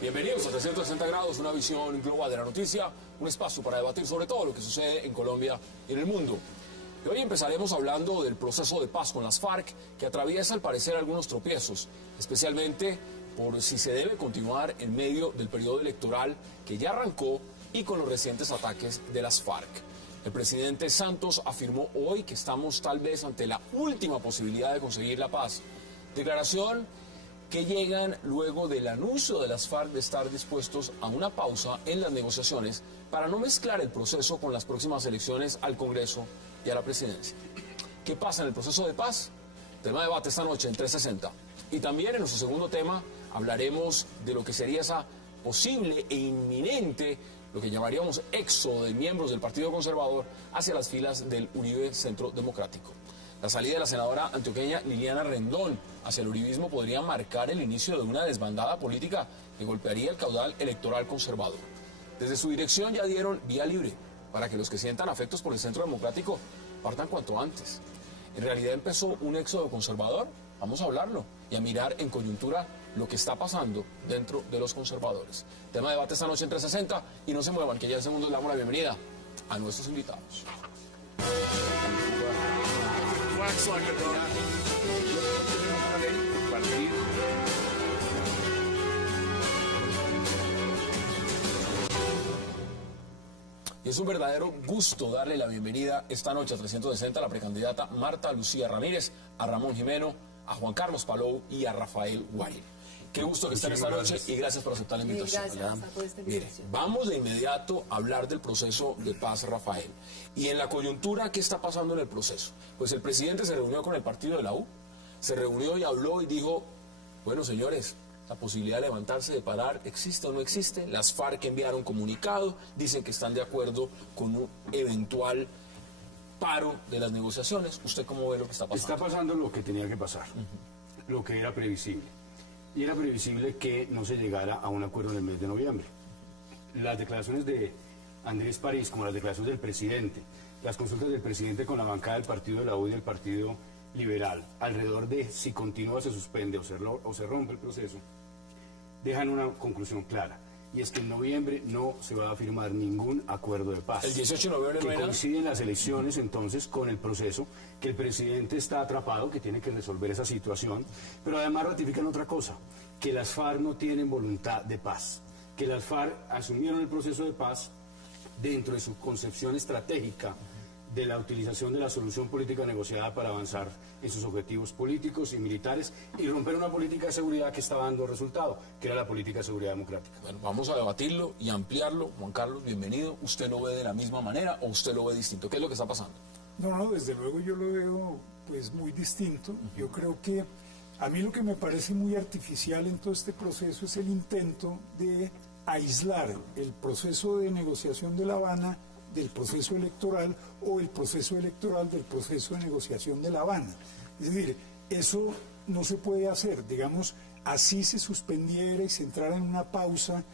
Bienvenidos a 360 grados, una visión global de la noticia, un espacio para debatir sobre todo lo que sucede en Colombia y en el mundo. Y hoy empezaremos hablando del proceso de paz con las FARC, que atraviesa al parecer algunos tropiezos, especialmente por si se debe continuar en medio del periodo electoral que ya arrancó y con los recientes ataques de las FARC. El presidente Santos afirmó hoy que estamos tal vez ante la última posibilidad de conseguir la paz. Declaración que llegan luego del anuncio de las FARC de estar dispuestos a una pausa en las negociaciones para no mezclar el proceso con las próximas elecciones al Congreso y a la presidencia. ¿Qué pasa en el proceso de paz? Tema de debate esta noche en 360. Y también en nuestro segundo tema hablaremos de lo que sería esa posible e inminente, lo que llamaríamos éxodo de miembros del Partido Conservador hacia las filas del Uribe Centro Democrático. La salida de la senadora antioqueña Liliana Rendón hacia el uribismo podría marcar el inicio de una desbandada política que golpearía el caudal electoral conservador. Desde su dirección ya dieron vía libre para que los que sientan afectos por el Centro Democrático partan cuanto antes. ¿En realidad empezó un éxodo conservador? Vamos a hablarlo y a mirar en coyuntura lo que está pasando dentro de los conservadores. Tema de debate esta noche en 360 y no se muevan, que ya en segundos le damos la bienvenida a nuestros invitados. Y es un verdadero gusto darle la bienvenida esta noche a 360 a la precandidata Marta Lucía Ramírez, a Ramón Jimeno, a Juan Carlos Palou y a Rafael Guarín. Qué gusto que estén esta noche y gracias por aceptar la invitación. Gracias por esta Mire, invitación. vamos de inmediato a hablar del proceso de paz, Rafael. Y en la coyuntura, ¿qué está pasando en el proceso? Pues el presidente se reunió con el partido de la U, se reunió y habló y dijo, bueno, señores, la posibilidad de levantarse, de parar, ¿existe o no existe? Las FARC enviaron comunicado, dicen que están de acuerdo con un eventual paro de las negociaciones. ¿Usted cómo ve lo que está pasando? Está pasando lo que tenía que pasar, lo que era previsible. Y era previsible que no se llegara a un acuerdo en el mes de noviembre. Las declaraciones de Andrés París, como las declaraciones del presidente, las consultas del presidente con la bancada del partido de la U y del partido liberal, alrededor de si continúa, se suspende o se rompe el proceso, dejan una conclusión clara. Y es que en noviembre no se va a firmar ningún acuerdo de paz. El 18 de noviembre que coinciden las elecciones entonces con el proceso, que el presidente está atrapado, que tiene que resolver esa situación, pero además ratifican otra cosa, que las FARC no tienen voluntad de paz, que las FARC asumieron el proceso de paz dentro de su concepción estratégica de la utilización de la solución política negociada para avanzar en sus objetivos políticos y militares y romper una política de seguridad que estaba dando resultado, que era la política de seguridad democrática. Bueno, vamos a debatirlo y ampliarlo. Juan Carlos, bienvenido. ¿Usted lo ve de la misma manera o usted lo ve distinto? ¿Qué es lo que está pasando? No, desde luego yo lo veo pues muy distinto. Yo creo que a mí lo que me parece muy artificial en todo este proceso es el intento de aislar el proceso de negociación de La Habana del proceso electoral o el proceso electoral del proceso de negociación de La Habana. Es decir, eso no se puede hacer. Digamos, así se suspendiera y se entrara en una pausa,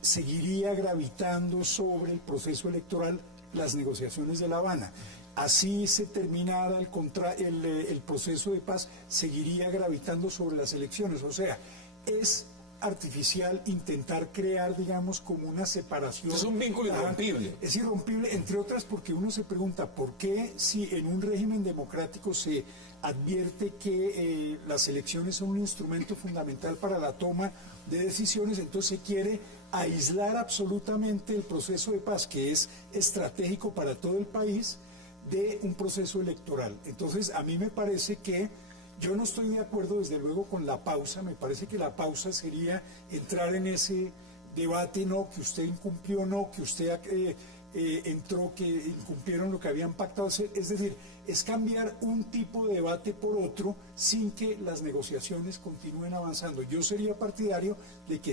seguiría gravitando sobre el proceso electoral las negociaciones de La Habana. Así se terminara el proceso de paz, seguiría gravitando sobre las elecciones. O sea, es artificial intentar crear, digamos, como una separación. Es un vínculo irrompible. Es irrompible, entre otras, porque uno se pregunta por qué si en un régimen democrático se advierte que las elecciones son un instrumento fundamental para la toma de decisiones, entonces se quiere aislar absolutamente el proceso de paz, que es estratégico para todo el país, de un proceso electoral. Entonces, a mí me parece que yo no estoy de acuerdo, desde luego, con la pausa. Me parece que la pausa sería entrar en ese debate, no, que usted incumplió, no, que usted entró, que incumplieron lo que habían pactado. Es decir, es cambiar un tipo de debate por otro sin que las negociaciones continúen avanzando. Yo sería partidario de que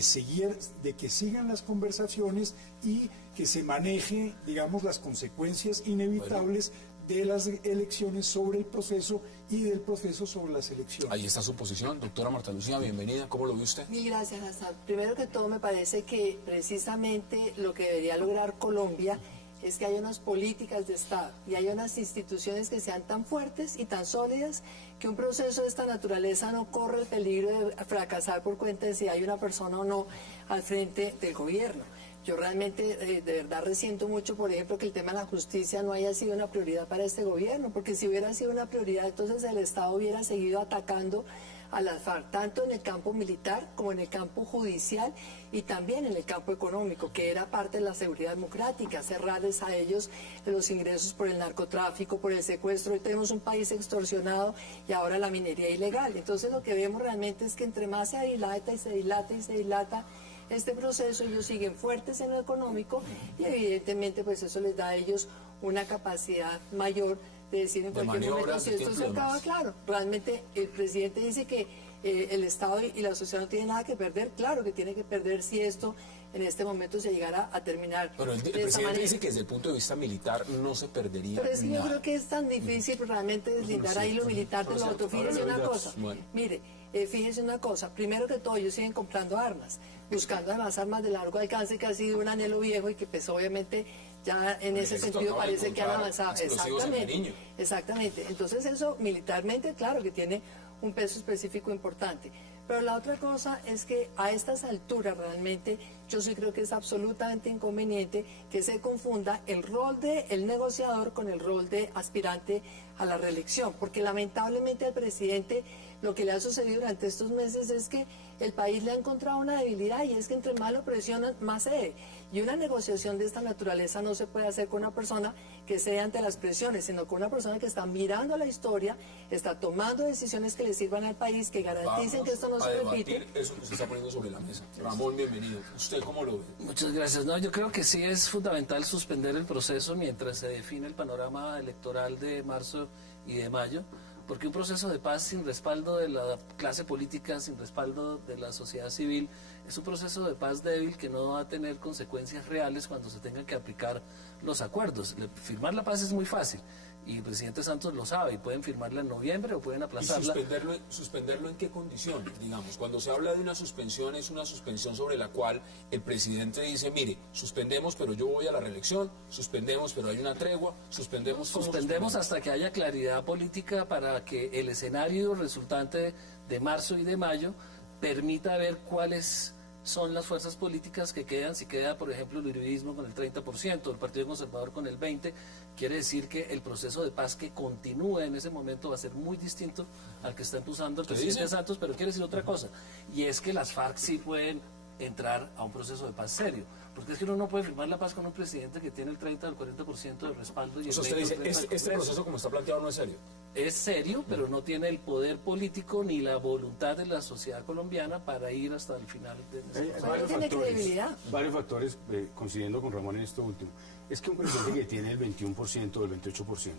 sigan las conversaciones y que se maneje, digamos, las consecuencias inevitables de las elecciones sobre el proceso y del proceso sobre las elecciones. Ahí está su posición. Doctora Marta Lucía, bienvenida. ¿Cómo lo ve usted? Mil gracias, Hassan. Primero que todo, me parece que precisamente lo que debería lograr Colombia es que haya unas políticas de Estado y haya unas instituciones que sean tan fuertes y tan sólidas que un proceso de esta naturaleza no corre el peligro de fracasar por cuenta de si hay una persona o no al frente del gobierno. Yo realmente, de verdad, resiento mucho, por ejemplo, que el tema de la justicia no haya sido una prioridad para este gobierno, porque si hubiera sido una prioridad, entonces el Estado hubiera seguido atacando a las FARC, tanto en el campo militar como en el campo judicial y también en el campo económico, que era parte de la seguridad democrática, cerrarles a ellos los ingresos por el narcotráfico, por el secuestro. Hoy tenemos un país extorsionado y ahora la minería ilegal. Entonces lo que vemos realmente es que entre más se dilata y se dilata y se dilata este proceso, ellos siguen fuertes en lo económico y evidentemente pues eso les da a ellos una capacidad mayor de decir en cualquier momento si esto se acaba. Claro, realmente el presidente dice que el Estado y la sociedad no tienen nada que perder. Claro que tiene que perder si esto en este momento se llegara a terminar. Pero el presidente dice que desde el punto de vista militar no se perdería. Pero es que yo creo que es tan difícil realmente deslindar ahí lo militar de lo otro. Fíjese una cosa, mire, fíjese una cosa, primero que todo ellos siguen comprando armas, buscando además armas de largo alcance, que ha sido un anhelo viejo y que pues obviamente ya en ese sentido parece que han avanzado. Exactamente, exactamente. Entonces eso militarmente, claro que tiene un peso específico importante. Pero la otra cosa es que a estas alturas realmente yo sí creo que es absolutamente inconveniente que se confunda el rol del negociador con el rol de aspirante a la reelección, porque lamentablemente al presidente lo que le ha sucedido durante estos meses es que el país le ha encontrado una debilidad y es que entre más lo presionan, más cede. Y una negociación de esta naturaleza no se puede hacer con una persona que cede ante las presiones, sino con una persona que está mirando a la historia, está tomando decisiones que le sirvan al país, que garanticen que esto no se repite. Eso que se está poniendo sobre la mesa. Ramón, bienvenido. ¿Usted cómo lo ve? Muchas gracias. No, yo creo que sí es fundamental suspender el proceso mientras se define el panorama electoral de marzo y de mayo, porque un proceso de paz sin respaldo de la clase política, sin respaldo de la sociedad civil, es un proceso de paz débil que no va a tener consecuencias reales cuando se tengan que aplicar los acuerdos. Firmar la paz es muy fácil y el presidente Santos lo sabe y pueden firmarla en noviembre o pueden aplazarla. ¿Y suspenderlo en qué condición? Digamos, cuando se habla de una suspensión, es una suspensión sobre la cual el presidente dice, mire, suspendemos pero yo voy a la reelección, suspendemos pero hay una tregua, suspendemos hasta que haya claridad política para que el escenario resultante de marzo y de mayo permita ver cuáles son las fuerzas políticas que quedan. Si queda, por ejemplo, el uribismo con el 30%, el Partido Conservador con el 20%, quiere decir que el proceso de paz que continúe en ese momento va a ser muy distinto al que está impulsando el presidente Santos, pero quiere decir otra cosa, y es que las FARC sí pueden entrar a un proceso de paz serio, porque es que uno no puede firmar la paz con un presidente que tiene el 30 o el 40% de respaldo. Y usted dice, este proceso como está planteado no es serio. Es serio, pero no tiene el poder político ni la voluntad de la sociedad colombiana para ir hasta el final de varios factores, coincidiendo con Ramón en esto último. Es que un presidente que tiene el 21% o el 28%,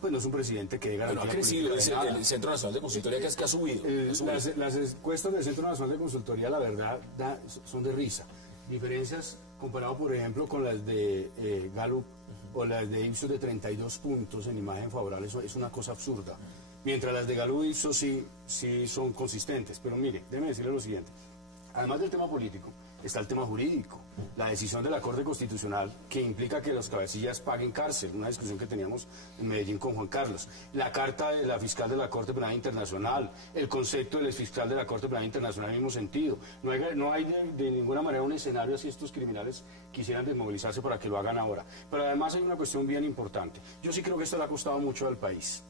pues no es un presidente que diga... Pero ha crecido el Centro Nacional de Consultoría, que ha subido. Las encuestas del Centro Nacional de Consultoría, la verdad, son de risa. Diferencias comparado, por ejemplo, con las de Gallup o las de Ipsos de 32 puntos en imagen favorable, eso es una cosa absurda. Mientras las de Gallup y Ipsos sí son consistentes. Pero mire, déjeme decirle lo siguiente. Además del tema político, está el tema jurídico. La decisión de la Corte Constitucional que implica que los cabecillas paguen cárcel, una discusión que teníamos en Medellín con Juan Carlos. La carta de la fiscal de la Corte Penal Internacional, el concepto del fiscal de la Corte Penal Internacional en el mismo sentido. No hay de ninguna manera un escenario así estos criminales quisieran desmovilizarse para que lo hagan ahora. Pero además hay una cuestión bien importante. Yo sí creo que esto le ha costado mucho al país.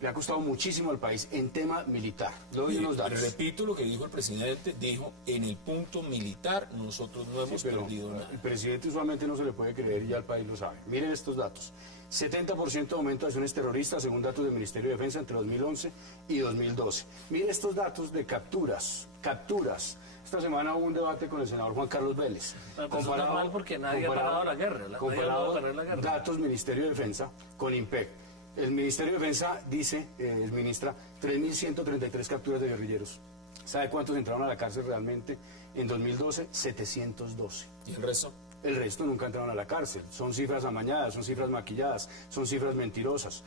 Le ha costado muchísimo al país en tema militar. Repito lo que dijo el presidente, dijo, en el punto militar nosotros no hemos perdido nada. El presidente usualmente no se le puede creer y ya el país lo sabe. Miren estos datos. 70% de aumento de acciones terroristas según datos del Ministerio de Defensa entre 2011 y 2012. Miren estos datos de capturas. Esta semana hubo un debate con el senador Juan Carlos Vélez. Comparado mal porque nadie ha parado la guerra. Datos Ministerio de Defensa con IMPEC. El Ministerio de Defensa dice, ministra, 3.133 capturas de guerrilleros. ¿Sabe cuántos entraron a la cárcel realmente? En 2012, 712. ¿Y el resto? El resto nunca entraron a la cárcel. Son cifras amañadas, son cifras maquilladas, son cifras mentirosas.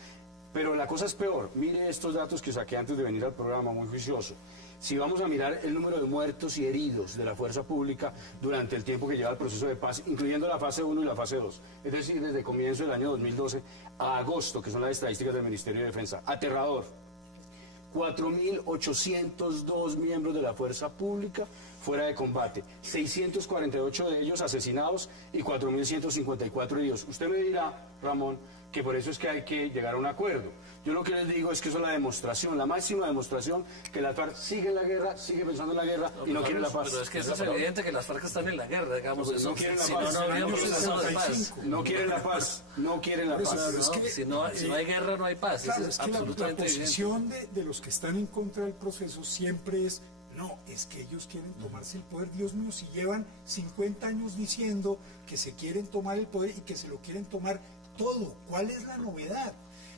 Pero la cosa es peor. Mire estos datos que saqué antes de venir al programa, muy juicioso. Si vamos a mirar el número de muertos y heridos de la fuerza pública durante el tiempo que lleva el proceso de paz, incluyendo la fase 1 y la fase 2, es decir, desde comienzo del año 2012 a agosto, que son las estadísticas del Ministerio de Defensa, aterrador. 4.802 miembros de la fuerza pública fuera de combate, 648 de ellos asesinados y 4.154 heridos. Usted me dirá, Ramón, que por eso es que hay que llegar a un acuerdo. Yo lo que les digo es que eso es la demostración, la máxima demostración que las FARC sigue en la guerra, sigue pensando en la guerra y no quieren la paz. Pero es que eso es evidente que las FARC están en la guerra, digamos. No quieren la si paz. no habría un proceso de paz. No quieren la paz, no quieren la paz. Claro, es que, Si no hay guerra, no hay paz. Claro, Eso es es que la absolutamente evidente. posición de los que están en contra del proceso siempre es, no, es que ellos quieren tomarse el poder. Dios mío, si llevan 50 años diciendo que se quieren tomar el poder y que se lo quieren tomar todo, ¿cuál es la novedad?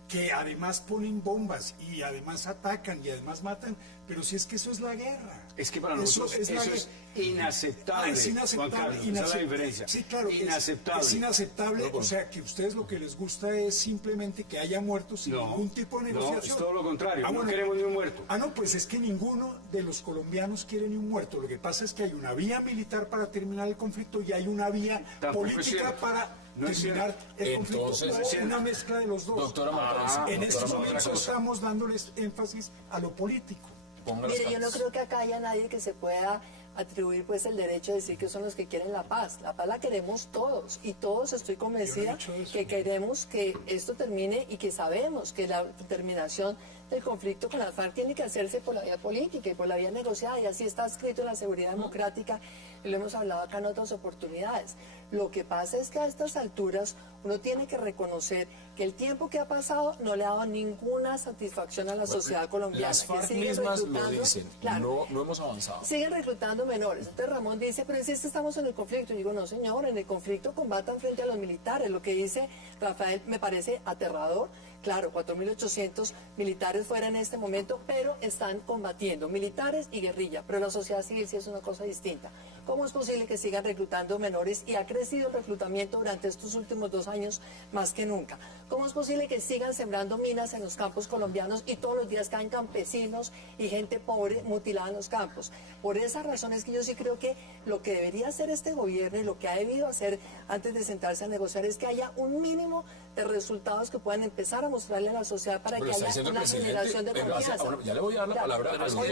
Que además ponen bombas y además atacan y además matan, pero si es que eso es la guerra. Es que para nosotros eso es inaceptable. Es inaceptable. Juan Carlos, esa es la diferencia. Sí, claro, inaceptable. Es inaceptable, o sea, que a ustedes lo que les gusta es simplemente que haya muertos sin ningún tipo de negociación. No, es todo lo contrario, no bueno, queremos ni un muerto. No, pues es que ninguno de los colombianos quiere ni un muerto. Lo que pasa es que hay una vía militar para terminar el conflicto y hay una vía política para terminar el conflicto. Entonces, Una mezcla de los dos. Doctora Montañez, En estos doctora, momentos estamos dándoles énfasis a lo político. Mire, yo no creo que acá haya nadie que se pueda atribuir pues el derecho de decir que son los que quieren la paz. La paz la queremos todos y todos estoy convencida que queremos que esto termine y que sabemos que la terminación del conflicto con las FARC tiene que hacerse por la vía política y por la vía negociada, y así está escrito en la seguridad democrática y lo hemos hablado acá en otras oportunidades. Lo que pasa es que a estas alturas uno tiene que reconocer que el tiempo que ha pasado no le ha dado ninguna satisfacción a la sociedad colombiana. Las FARC que siguen mismas lo reclutando, dicen, claro, no hemos avanzado. siguen reclutando menores. Entonces Ramón dice, pero si estamos en el conflicto. Y digo, no señor, en el conflicto combatan frente a los militares. Lo que dice Rafael me parece aterrador. Claro, 4.800 militares fuera en este momento, pero están combatiendo, militares y guerrilla. Pero la sociedad civil sí es una cosa distinta. ¿Cómo es posible que sigan reclutando menores y ha crecido el reclutamiento durante estos últimos 2 años más que nunca? ¿Cómo es posible que sigan sembrando minas en los campos colombianos y todos los días caen campesinos y gente pobre mutilada en los campos? Por esa razón es que yo sí creo que lo que debería hacer este gobierno y lo que ha debido hacer antes de sentarse a negociar es que haya un mínimo de resultados que puedan empezar a mostrarle a la sociedad para que haya una generación de confianza. Ya le voy a dar la palabra al Hoy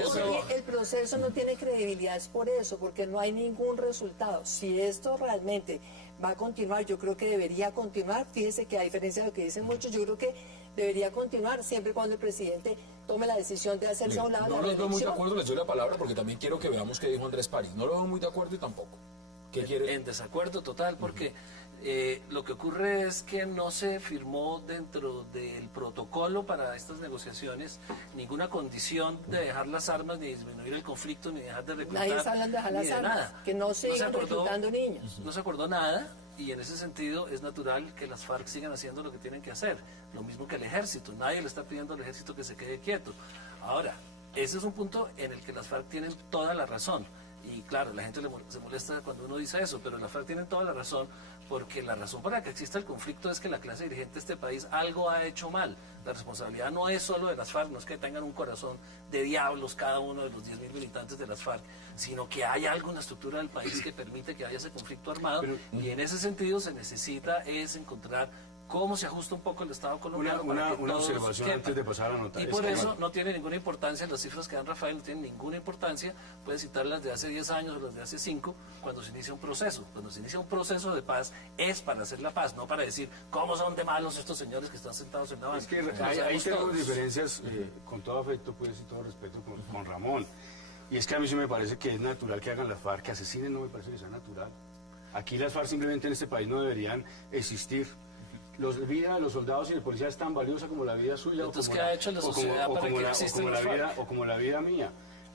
el proceso no tiene credibilidad, es por eso, porque no hay ningún resultado. Si esto realmente va a continuar, yo creo que debería continuar. Fíjese que a diferencia de lo que dicen muchos, yo creo que debería continuar siempre y cuando el presidente tome la decisión de hacerse a un lado. No los veo muy de acuerdo, les doy la palabra porque también quiero que veamos qué dijo Andrés París. No lo veo muy de acuerdo y tampoco. ¿Qué quiere? En desacuerdo total, porque lo que ocurre es que no se firmó dentro del protocolo para estas negociaciones ninguna condición de dejar las armas, ni disminuir el conflicto, ni dejar de reclutar. Nadie está hablando de dejar las armas, nada. que no sigan reclutando niños. No se acordó nada, y en ese sentido es natural que las FARC sigan haciendo lo que tienen que hacer. Lo mismo que el ejército. Nadie le está pidiendo al ejército que se quede quieto. Ahora, ese es un punto en el que las FARC tienen toda la razón. Y claro, la gente se molesta cuando uno dice eso, pero las FARC tienen toda la razón, porque la razón para que exista el conflicto es que la clase dirigente de este país algo ha hecho mal. La responsabilidad no es solo de las FARC, no es que tengan un corazón de diablos cada uno de los 10.000 militantes de las FARC, sino que hay algo en la estructura del país que permite que haya ese conflicto armado, y en ese sentido se necesita es encontrar cómo se ajusta un poco el Estado colombiano. Una observación antes de pasar a la nota. Y por eso no tiene ninguna importancia, las cifras que dan Rafael no tienen ninguna importancia, puede citar las de hace 10 años o las de hace 5, cuando se inicia un proceso. Cuando se inicia un proceso de paz es para hacer la paz, no para decir cómo son de malos estos señores que están sentados en la banca. Es que ahí tenemos diferencias, con todo afecto pues y todo respeto con Ramón. Y es que a mí sí me parece que es natural que hagan las FARC, que asesinen, no me parece que sea natural. Aquí las FARC simplemente en este país no deberían existir. La vida de los soldados y de policía es tan valiosa como la vida suya Entonces, ¿qué ha hecho la sociedad para que existan las FARC? O como la vida mía.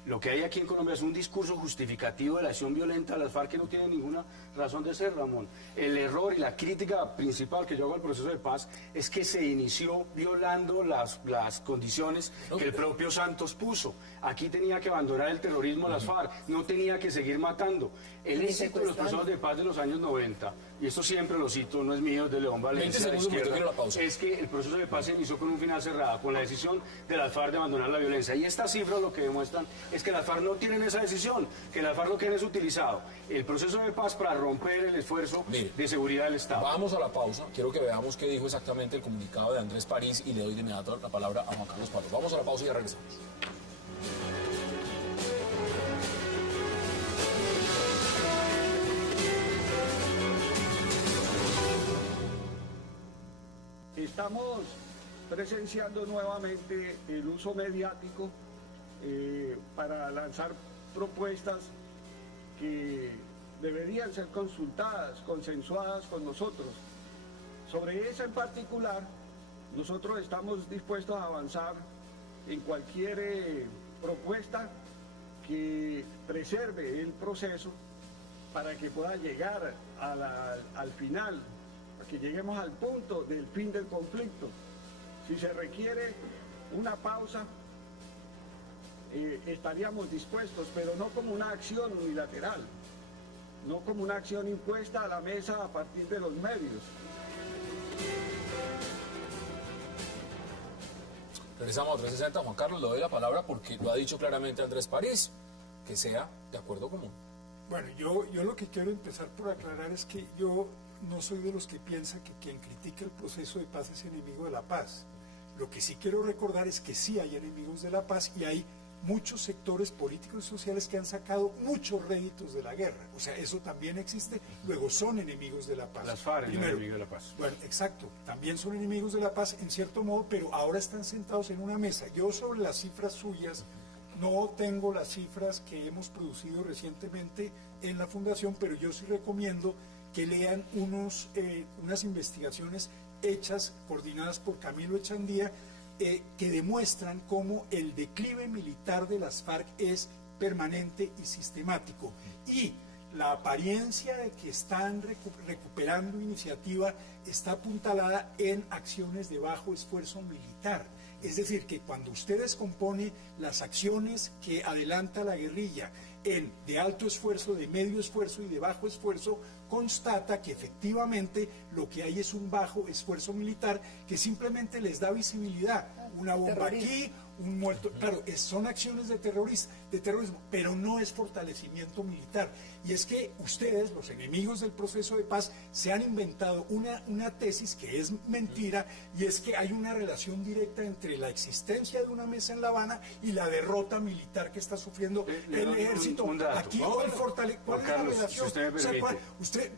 Lo que hay aquí en Colombia es un discurso justificativo de la acción violenta de las FARC que no tiene ninguna razón de ser, Ramón. El error y la crítica principal que yo hago al proceso de paz es que se inició violando las condiciones que el propio Santos puso. Aquí tenía que abandonar el terrorismo a las FARC, no tenía que seguir matando. El éxito de los procesos de paz de los años 90, y esto siempre lo cito, no es mío, es de León Valencia, de izquierda, es que el proceso de paz se inició con un final cerrado, con la decisión de las FARC de abandonar la violencia. Y estas cifras lo que demuestran es que las FARC no tienen esa decisión, que las FARC lo que han es utilizado el proceso de paz para romper el esfuerzo de seguridad del Estado. Vamos a la pausa. Quiero que veamos qué dijo exactamente el comunicado de Andrés París y le doy de inmediato la palabra a Juan Carlos Palos. Vamos a la pausa y ya regresamos. Estamos presenciando nuevamente el uso mediático para lanzar propuestas que deberían ser consultadas, consensuadas con nosotros. Sobre esa en particular, nosotros estamos dispuestos a avanzar en cualquier propuesta que preserve el proceso para que pueda llegar al final, para que lleguemos al punto del fin del conflicto. Si se requiere una pausa, estaríamos dispuestos, pero no como una acción unilateral, no como una acción impuesta a la mesa a partir de los medios. Regresamos a 360. Juan Carlos, le doy la palabra porque lo ha dicho claramente Andrés París, que sea de acuerdo común. Bueno, yo lo que quiero empezar por aclarar es que yo no soy de los que piensa que quien critica el proceso de paz es enemigo de la paz. Lo que sí quiero recordar es que sí hay enemigos de la paz y hay muchos sectores políticos y sociales que han sacado muchos réditos de la guerra. O sea, eso también existe. Luego son enemigos de la paz. Las FARC son enemigos de la paz. Bueno, exacto. También son enemigos de la paz en cierto modo, pero ahora están sentados en una mesa. Yo sobre las cifras suyas no tengo las cifras que hemos producido recientemente en la Fundación, pero yo sí recomiendo que lean unas investigaciones hechas, coordinadas por Camilo Echandía, que demuestran cómo el declive militar de las FARC es permanente y sistemático. Y la apariencia de que están recuperando iniciativa está apuntalada en acciones de bajo esfuerzo militar. Es decir, que cuando usted descompone las acciones que adelanta la guerrilla en de alto esfuerzo, de medio esfuerzo y de bajo esfuerzo, constata que efectivamente lo que hay es un bajo esfuerzo militar que simplemente les da visibilidad. Una bomba aquí, un muerto. Claro, son acciones de terrorismo, pero no es fortalecimiento militar. Y es que ustedes, los enemigos del proceso de paz, se han inventado una tesis que es mentira, y es que hay una relación directa entre la existencia de una mesa en La Habana y la derrota militar que está sufriendo el ejército. Aquí, ¿cuál es la relación?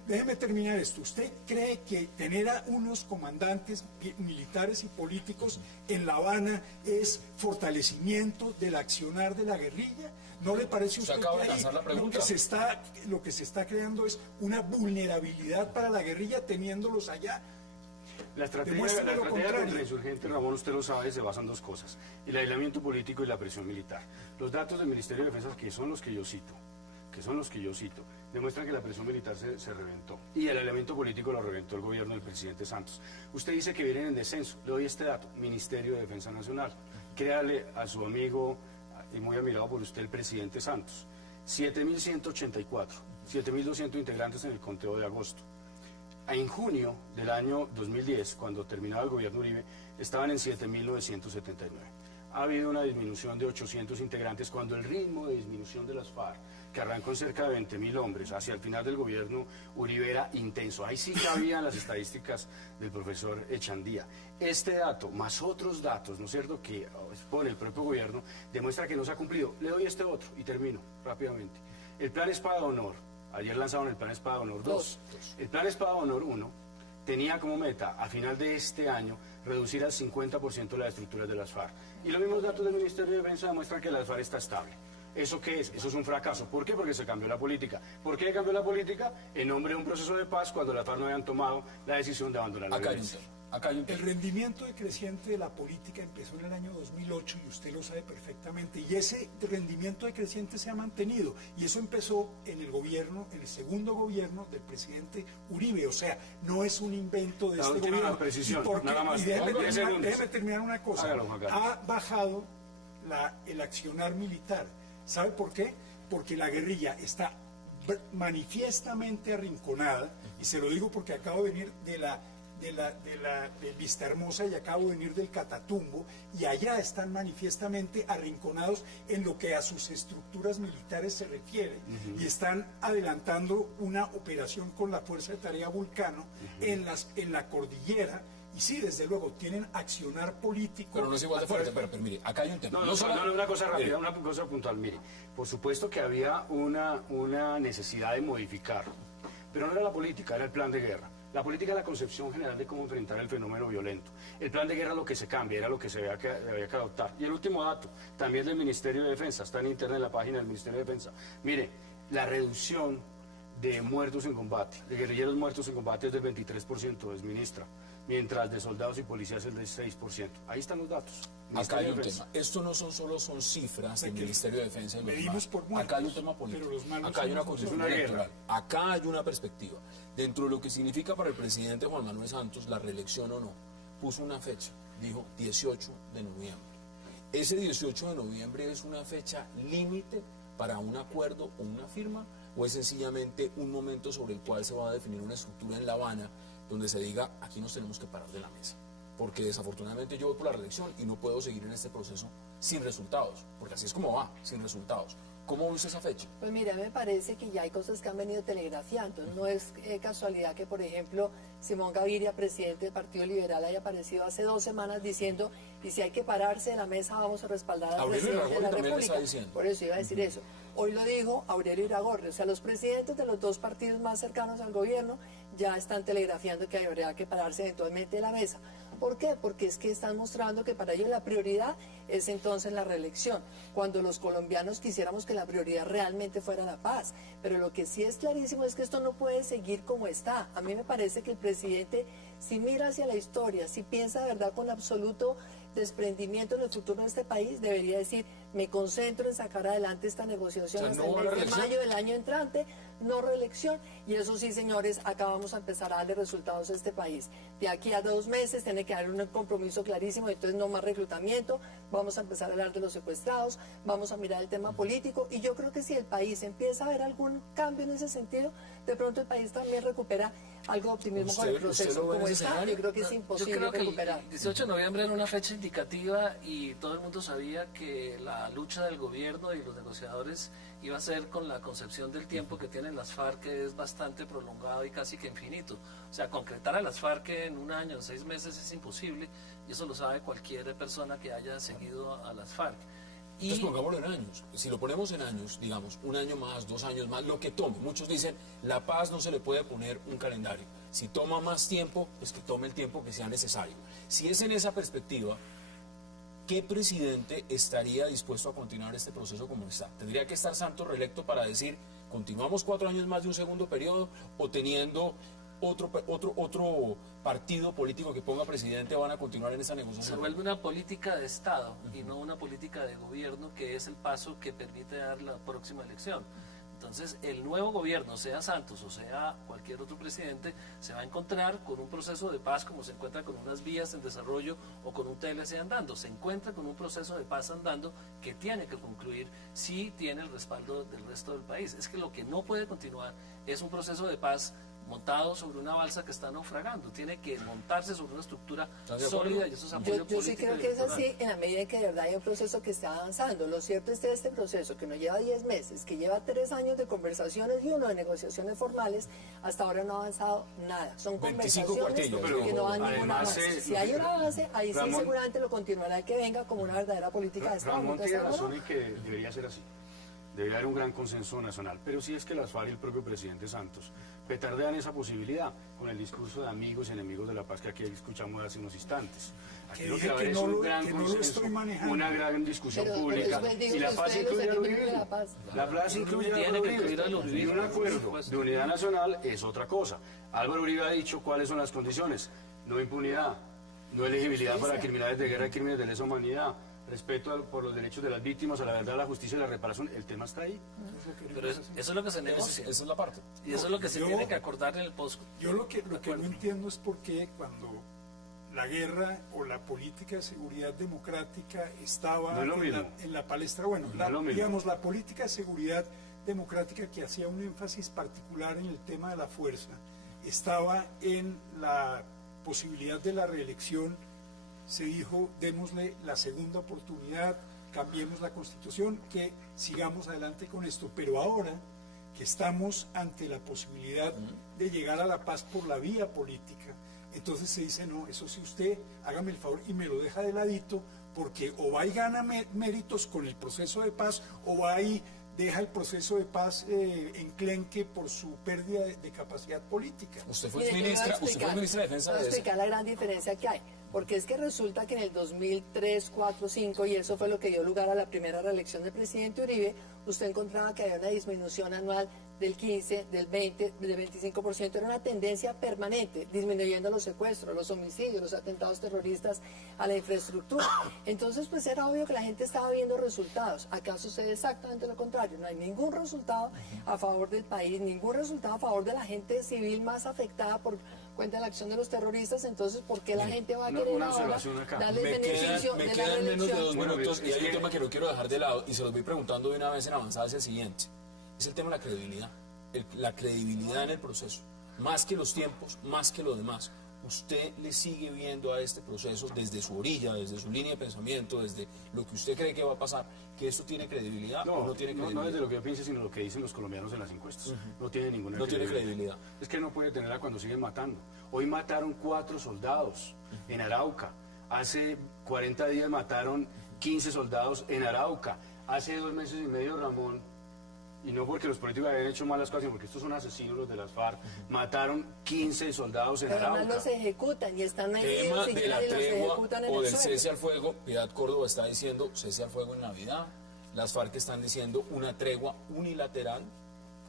Déjeme terminar esto. ¿Usted cree que tener a unos comandantes militares y políticos en La Habana es fortalecimiento del accionar de la guerrilla? ¿No le parece a usted que ahí lo que se está creando es una vulnerabilidad para la guerrilla teniéndolos allá? La estrategia contra el insurgente, Ramón, usted lo sabe, se basa en dos cosas: el aislamiento político y la presión militar. Los datos del Ministerio de Defensa, que son los que yo cito, demuestran que la presión militar se reventó y el aislamiento político lo reventó el gobierno del presidente Santos. Usted dice que vienen en descenso. Le doy este dato: Ministerio de Defensa Nacional. Créale a su amigo y muy admirado por usted, el presidente Santos. 7.184, 7.200 integrantes en el conteo de agosto. En junio del año 2010, cuando terminaba el gobierno Uribe, estaban en 7.979. Ha habido una disminución de 800 integrantes cuando el ritmo de disminución de las FARC, que arrancó en cerca de 20.000 hombres, hacia el final del gobierno Uribe, era intenso. Ahí sí cabían las estadísticas del profesor Echandía. Este dato, más otros datos, ¿no es cierto?, que pone el propio gobierno, demuestra que no se ha cumplido. Le doy este otro y termino rápidamente. El Plan Espada de Honor, ayer lanzaron el Plan Espada de Honor 2. El Plan Espada de Honor 1 tenía como meta, a final de este año, reducir al 50% las estructuras de las FARC. Y los mismos datos del Ministerio de Defensa demuestran que la FARC está estable. ¿Eso qué es? Eso es un fracaso. ¿Por qué? Porque se cambió la política. ¿Por qué cambió la política? En nombre de un proceso de paz, cuando las FARC no habían tomado la decisión de abandonar la violencia. El rendimiento decreciente de la política empezó en el año 2008 y usted lo sabe perfectamente, y ese rendimiento decreciente se ha mantenido, y eso empezó en el gobierno, en el segundo gobierno del presidente Uribe. O sea, no es un invento de este gobierno. Precisión, nada más. Y déjeme terminar una cosa. Ha bajado el accionar militar. ¿Sabe por qué? Porque la guerrilla está manifiestamente arrinconada, y se lo digo porque acabo de venir de de Vista Hermosa y acabo de venir del Catatumbo, y allá están manifiestamente arrinconados en lo que a sus estructuras militares se refiere, y están adelantando una operación con la Fuerza de Tarea Vulcano en la cordillera. Y sí, desde luego, tienen accionar político. Pero no es igual de fuerte, pero mire, acá hay un tema. No, una cosa rápida, una cosa puntual. Mire, por supuesto que había una necesidad de modificar, pero no era la política, era el plan de guerra. La política es la concepción general de cómo enfrentar el fenómeno violento. El plan de guerra es lo que se cambia, era lo que había que adoptar. Y el último dato, también del Ministerio de Defensa, está en internet en la página del Ministerio de Defensa. Mire, la reducción de muertos en combate, de guerrilleros muertos en combate es del 23%, es ministra, mientras de soldados y policías es del 6%. Ahí están los datos. Acá hay un tema. Esto no son solo cifras del Ministerio de Defensa y los medimos por muertos, acá hay un tema político. Acá hay una concepción electoral. Acá hay una perspectiva. Dentro de lo que significa para el presidente Juan Manuel Santos la reelección o no, puso una fecha, dijo 18 de noviembre. ¿Ese 18 de noviembre es una fecha límite para un acuerdo o una firma, o es sencillamente un momento sobre el cual se va a definir una estructura en La Habana donde se diga, aquí nos tenemos que parar de la mesa? Porque desafortunadamente yo voy por la reelección y no puedo seguir en este proceso sin resultados, porque así es como va, sin resultados. ¿Cómo viste esa fecha? Pues mira, me parece que ya hay cosas que han venido telegrafiando. No es casualidad que, por ejemplo, Simón Gaviria, presidente del Partido Liberal, haya aparecido hace 2 semanas diciendo, y si hay que pararse de la mesa, vamos a respaldar al presidente de la República. Por eso iba a decir eso. Hoy lo dijo Aurelio Iragorri. O sea, los presidentes de los 2 partidos más cercanos al gobierno ya están telegrafiando que habría que pararse eventualmente de la mesa. ¿Por qué? Porque es que están mostrando que para ellos la prioridad es entonces la reelección, cuando los colombianos quisiéramos que la prioridad realmente fuera la paz. Pero lo que sí es clarísimo es que esto no puede seguir como está. A mí me parece que el presidente, si mira hacia la historia, si piensa de verdad con absoluto desprendimiento en el futuro de este país, debería decir, me concentro en sacar adelante esta negociación hasta el mes de mayo del año entrante, no reelección, y eso sí, señores, acá vamos a empezar a darle resultados a este país. De aquí a 2 meses tiene que haber un compromiso clarísimo, entonces no más reclutamiento, vamos a empezar a hablar de los secuestrados, vamos a mirar el tema político, y yo creo que si el país empieza a ver algún cambio en ese sentido, de pronto el país también recupera algo de optimismo con el proceso como está. Yo creo que es imposible recuperar. El 18 de noviembre era una fecha indicativa y todo el mundo sabía que la lucha del gobierno y los negociadores iba a ser con la concepción del tiempo que tienen las FARC, que es bastante prolongado y casi que infinito. O sea, concretar a las FARC en 1 año, en 6 meses es imposible, y eso lo sabe cualquier persona que haya seguido a las FARC. Entonces pongámoslo en años. Si lo ponemos en años, digamos, 1 año más, 2 años más, lo que tome. Muchos dicen, la paz no se le puede poner un calendario. Si toma más tiempo, pues que tome el tiempo que sea necesario. Si es en esa perspectiva, ¿qué presidente estaría dispuesto a continuar este proceso como está? ¿Tendría que estar Santos reelecto para decir, continuamos 4 años más de un segundo periodo, o teniendo otro partido político que ponga presidente van a continuar en esa negociación? Se vuelve una política de Estado y no una política de gobierno, que es el paso que permite dar la próxima elección. Entonces, el nuevo gobierno, sea Santos o sea cualquier otro presidente, se va a encontrar con un proceso de paz como se encuentra con unas vías en desarrollo o con un TLC andando. Se encuentra con un proceso de paz andando que tiene que concluir si tiene el respaldo del resto del país. Es que lo que no puede continuar es un proceso de paz montado sobre una balsa que está naufragando. Tiene que montarse sobre una estructura sólida y eso es apoyo político. Yo sí creo que es así en la medida en que de verdad hay un proceso que está avanzando. Lo cierto es que este proceso, que no lleva 10 meses, que lleva 3 años de conversaciones y 1 de negociaciones formales, hasta ahora no ha avanzado nada. Son conversaciones que no van ninguna avance. Si hay un avance, ahí sí seguramente lo continuará el que venga como una verdadera política de Estado. Ramón tiene razón en que debería ser así. Debería haber un gran consenso nacional. Pero sí es que las FARC y el propio presidente Santos petardean esa posibilidad con el discurso de amigos y enemigos de la paz que aquí escuchamos hace unos instantes. Aquí lo que va a haber es un gran consenso, una gran discusión pública. Y la paz incluye al uribismo. La paz incluye al uribismo. Y un acuerdo de unidad nacional es otra cosa. Álvaro Uribe ha dicho cuáles son las condiciones. No impunidad, no elegibilidad para criminales de guerra y crímenes de lesa humanidad, respeto por los derechos de las víctimas, a la verdad, la justicia y la reparación. El tema está ahí. Pero eso es lo que se negocia. Esa es la parte. Y eso es lo que se tiene que acordar en el post. Yo lo que no entiendo es por qué cuando la guerra o la política de seguridad democrática estaba en la palestra, bueno, digamos, la política de seguridad democrática que hacía un énfasis particular en el tema de la fuerza, estaba en la posibilidad de la reelección, se dijo, démosle la segunda oportunidad, cambiemos la Constitución, que sigamos adelante con esto. Pero ahora que estamos ante la posibilidad de llegar a la paz por la vía política, entonces se dice, no, eso sí, usted hágame el favor y me lo deja de ladito, porque o va y gana méritos con el proceso de paz, o va y deja el proceso de paz enclenque por su pérdida de capacidad política. Usted fue Mire, ministra de Defensa voy a de eso. explicar la gran diferencia que hay, porque es que resulta que en el 2003, 4, 5, y eso fue lo que dio lugar a la primera reelección del presidente Uribe, usted encontraba que había una disminución anual del 15, del 20, del 25%, era una tendencia permanente, disminuyendo los secuestros, los homicidios, los atentados terroristas a la infraestructura. Entonces, pues era obvio que la gente estaba viendo resultados. Acá sucede exactamente lo contrario, no hay ningún resultado a favor del país, ningún resultado a favor de la gente civil más afectada por cuenta de la acción de los terroristas. Entonces, ¿por qué la gente va a querer una ahora observación acá. darle el Me beneficio de la quedan menos de 2 reelección? minutos y es hay un que- tema que no quiero dejar de lado y se los voy preguntando de una vez en avanzada, es el siguiente. Es el tema de la credibilidad. La credibilidad en el proceso. Más que los tiempos, más que lo demás. ¿Usted le sigue viendo a este proceso desde su orilla, desde su línea de pensamiento, desde lo que usted cree que va a pasar, que esto tiene credibilidad o no tiene credibilidad? No desde lo que yo piense, sino lo que dicen los colombianos en las encuestas. No tiene ninguna No tiene credibilidad. Es que no puede tenerla cuando siguen matando. Hoy mataron 4 soldados en Arauca. Hace 40 días mataron 15 soldados en Arauca. Hace 2 meses y medio, Ramón, y no porque los políticos hayan hecho malas cosas, sino porque estos son asesinos los de las FARC, mataron 15 soldados en Pero además Arauca. los ejecutan y están ahí Tema de la y los tregua ejecutan en o el del suelo. cese al fuego, Piedad Córdoba está diciendo cese al fuego en Navidad, las FARC están diciendo una tregua unilateral.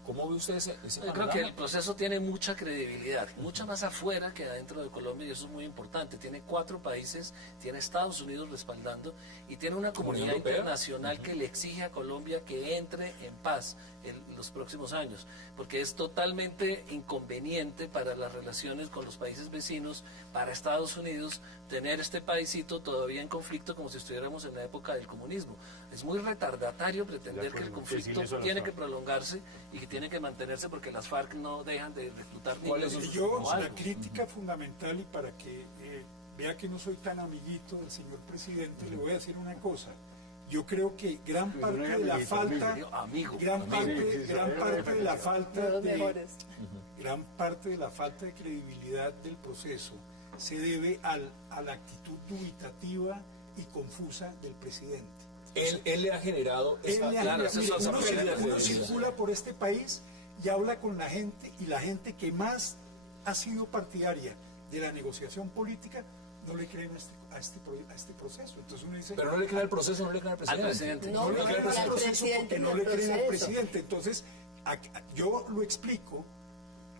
¿Cómo ve usted ese Yo creo panorama? que el proceso tiene mucha credibilidad, mucha más afuera que adentro de Colombia, y eso es muy importante. Tiene 4 países, tiene Estados Unidos respaldando y tiene una comunidad Europea. internacional que le exige a Colombia que entre en paz en los próximos años, porque es totalmente inconveniente para las relaciones con los países vecinos, para Estados Unidos, tener este paísito todavía en conflicto como si estuviéramos en la época del comunismo. Es muy retardatario pretender que el conflicto tiene que prolongarse y que tiene que mantenerse porque las FARC no dejan de reclutar ¿Cuál niños. es su- Yo, o la algo. crítica fundamental, y para que vea que no soy tan amiguito del señor presidente, le voy a decir una cosa. Yo creo que gran parte de la falta, amigo, gran parte de la falta De los mejores. gran parte de la falta de credibilidad del proceso se debe a la actitud dubitativa y confusa del presidente. Él le ha generado Él esa, le ha claro, generado- esa mire, pérdida de uno credibilidad. circula por este país y habla con la gente, y la gente que más ha sido partidaria de la negociación política no le creen a este proceso. Entonces uno dice, Pero no le cree al proceso, no le cree al Al presidente. presidente. No, le no, creen no, al al proceso presidente porque no del le creen al proceso. presidente. Entonces, yo lo explico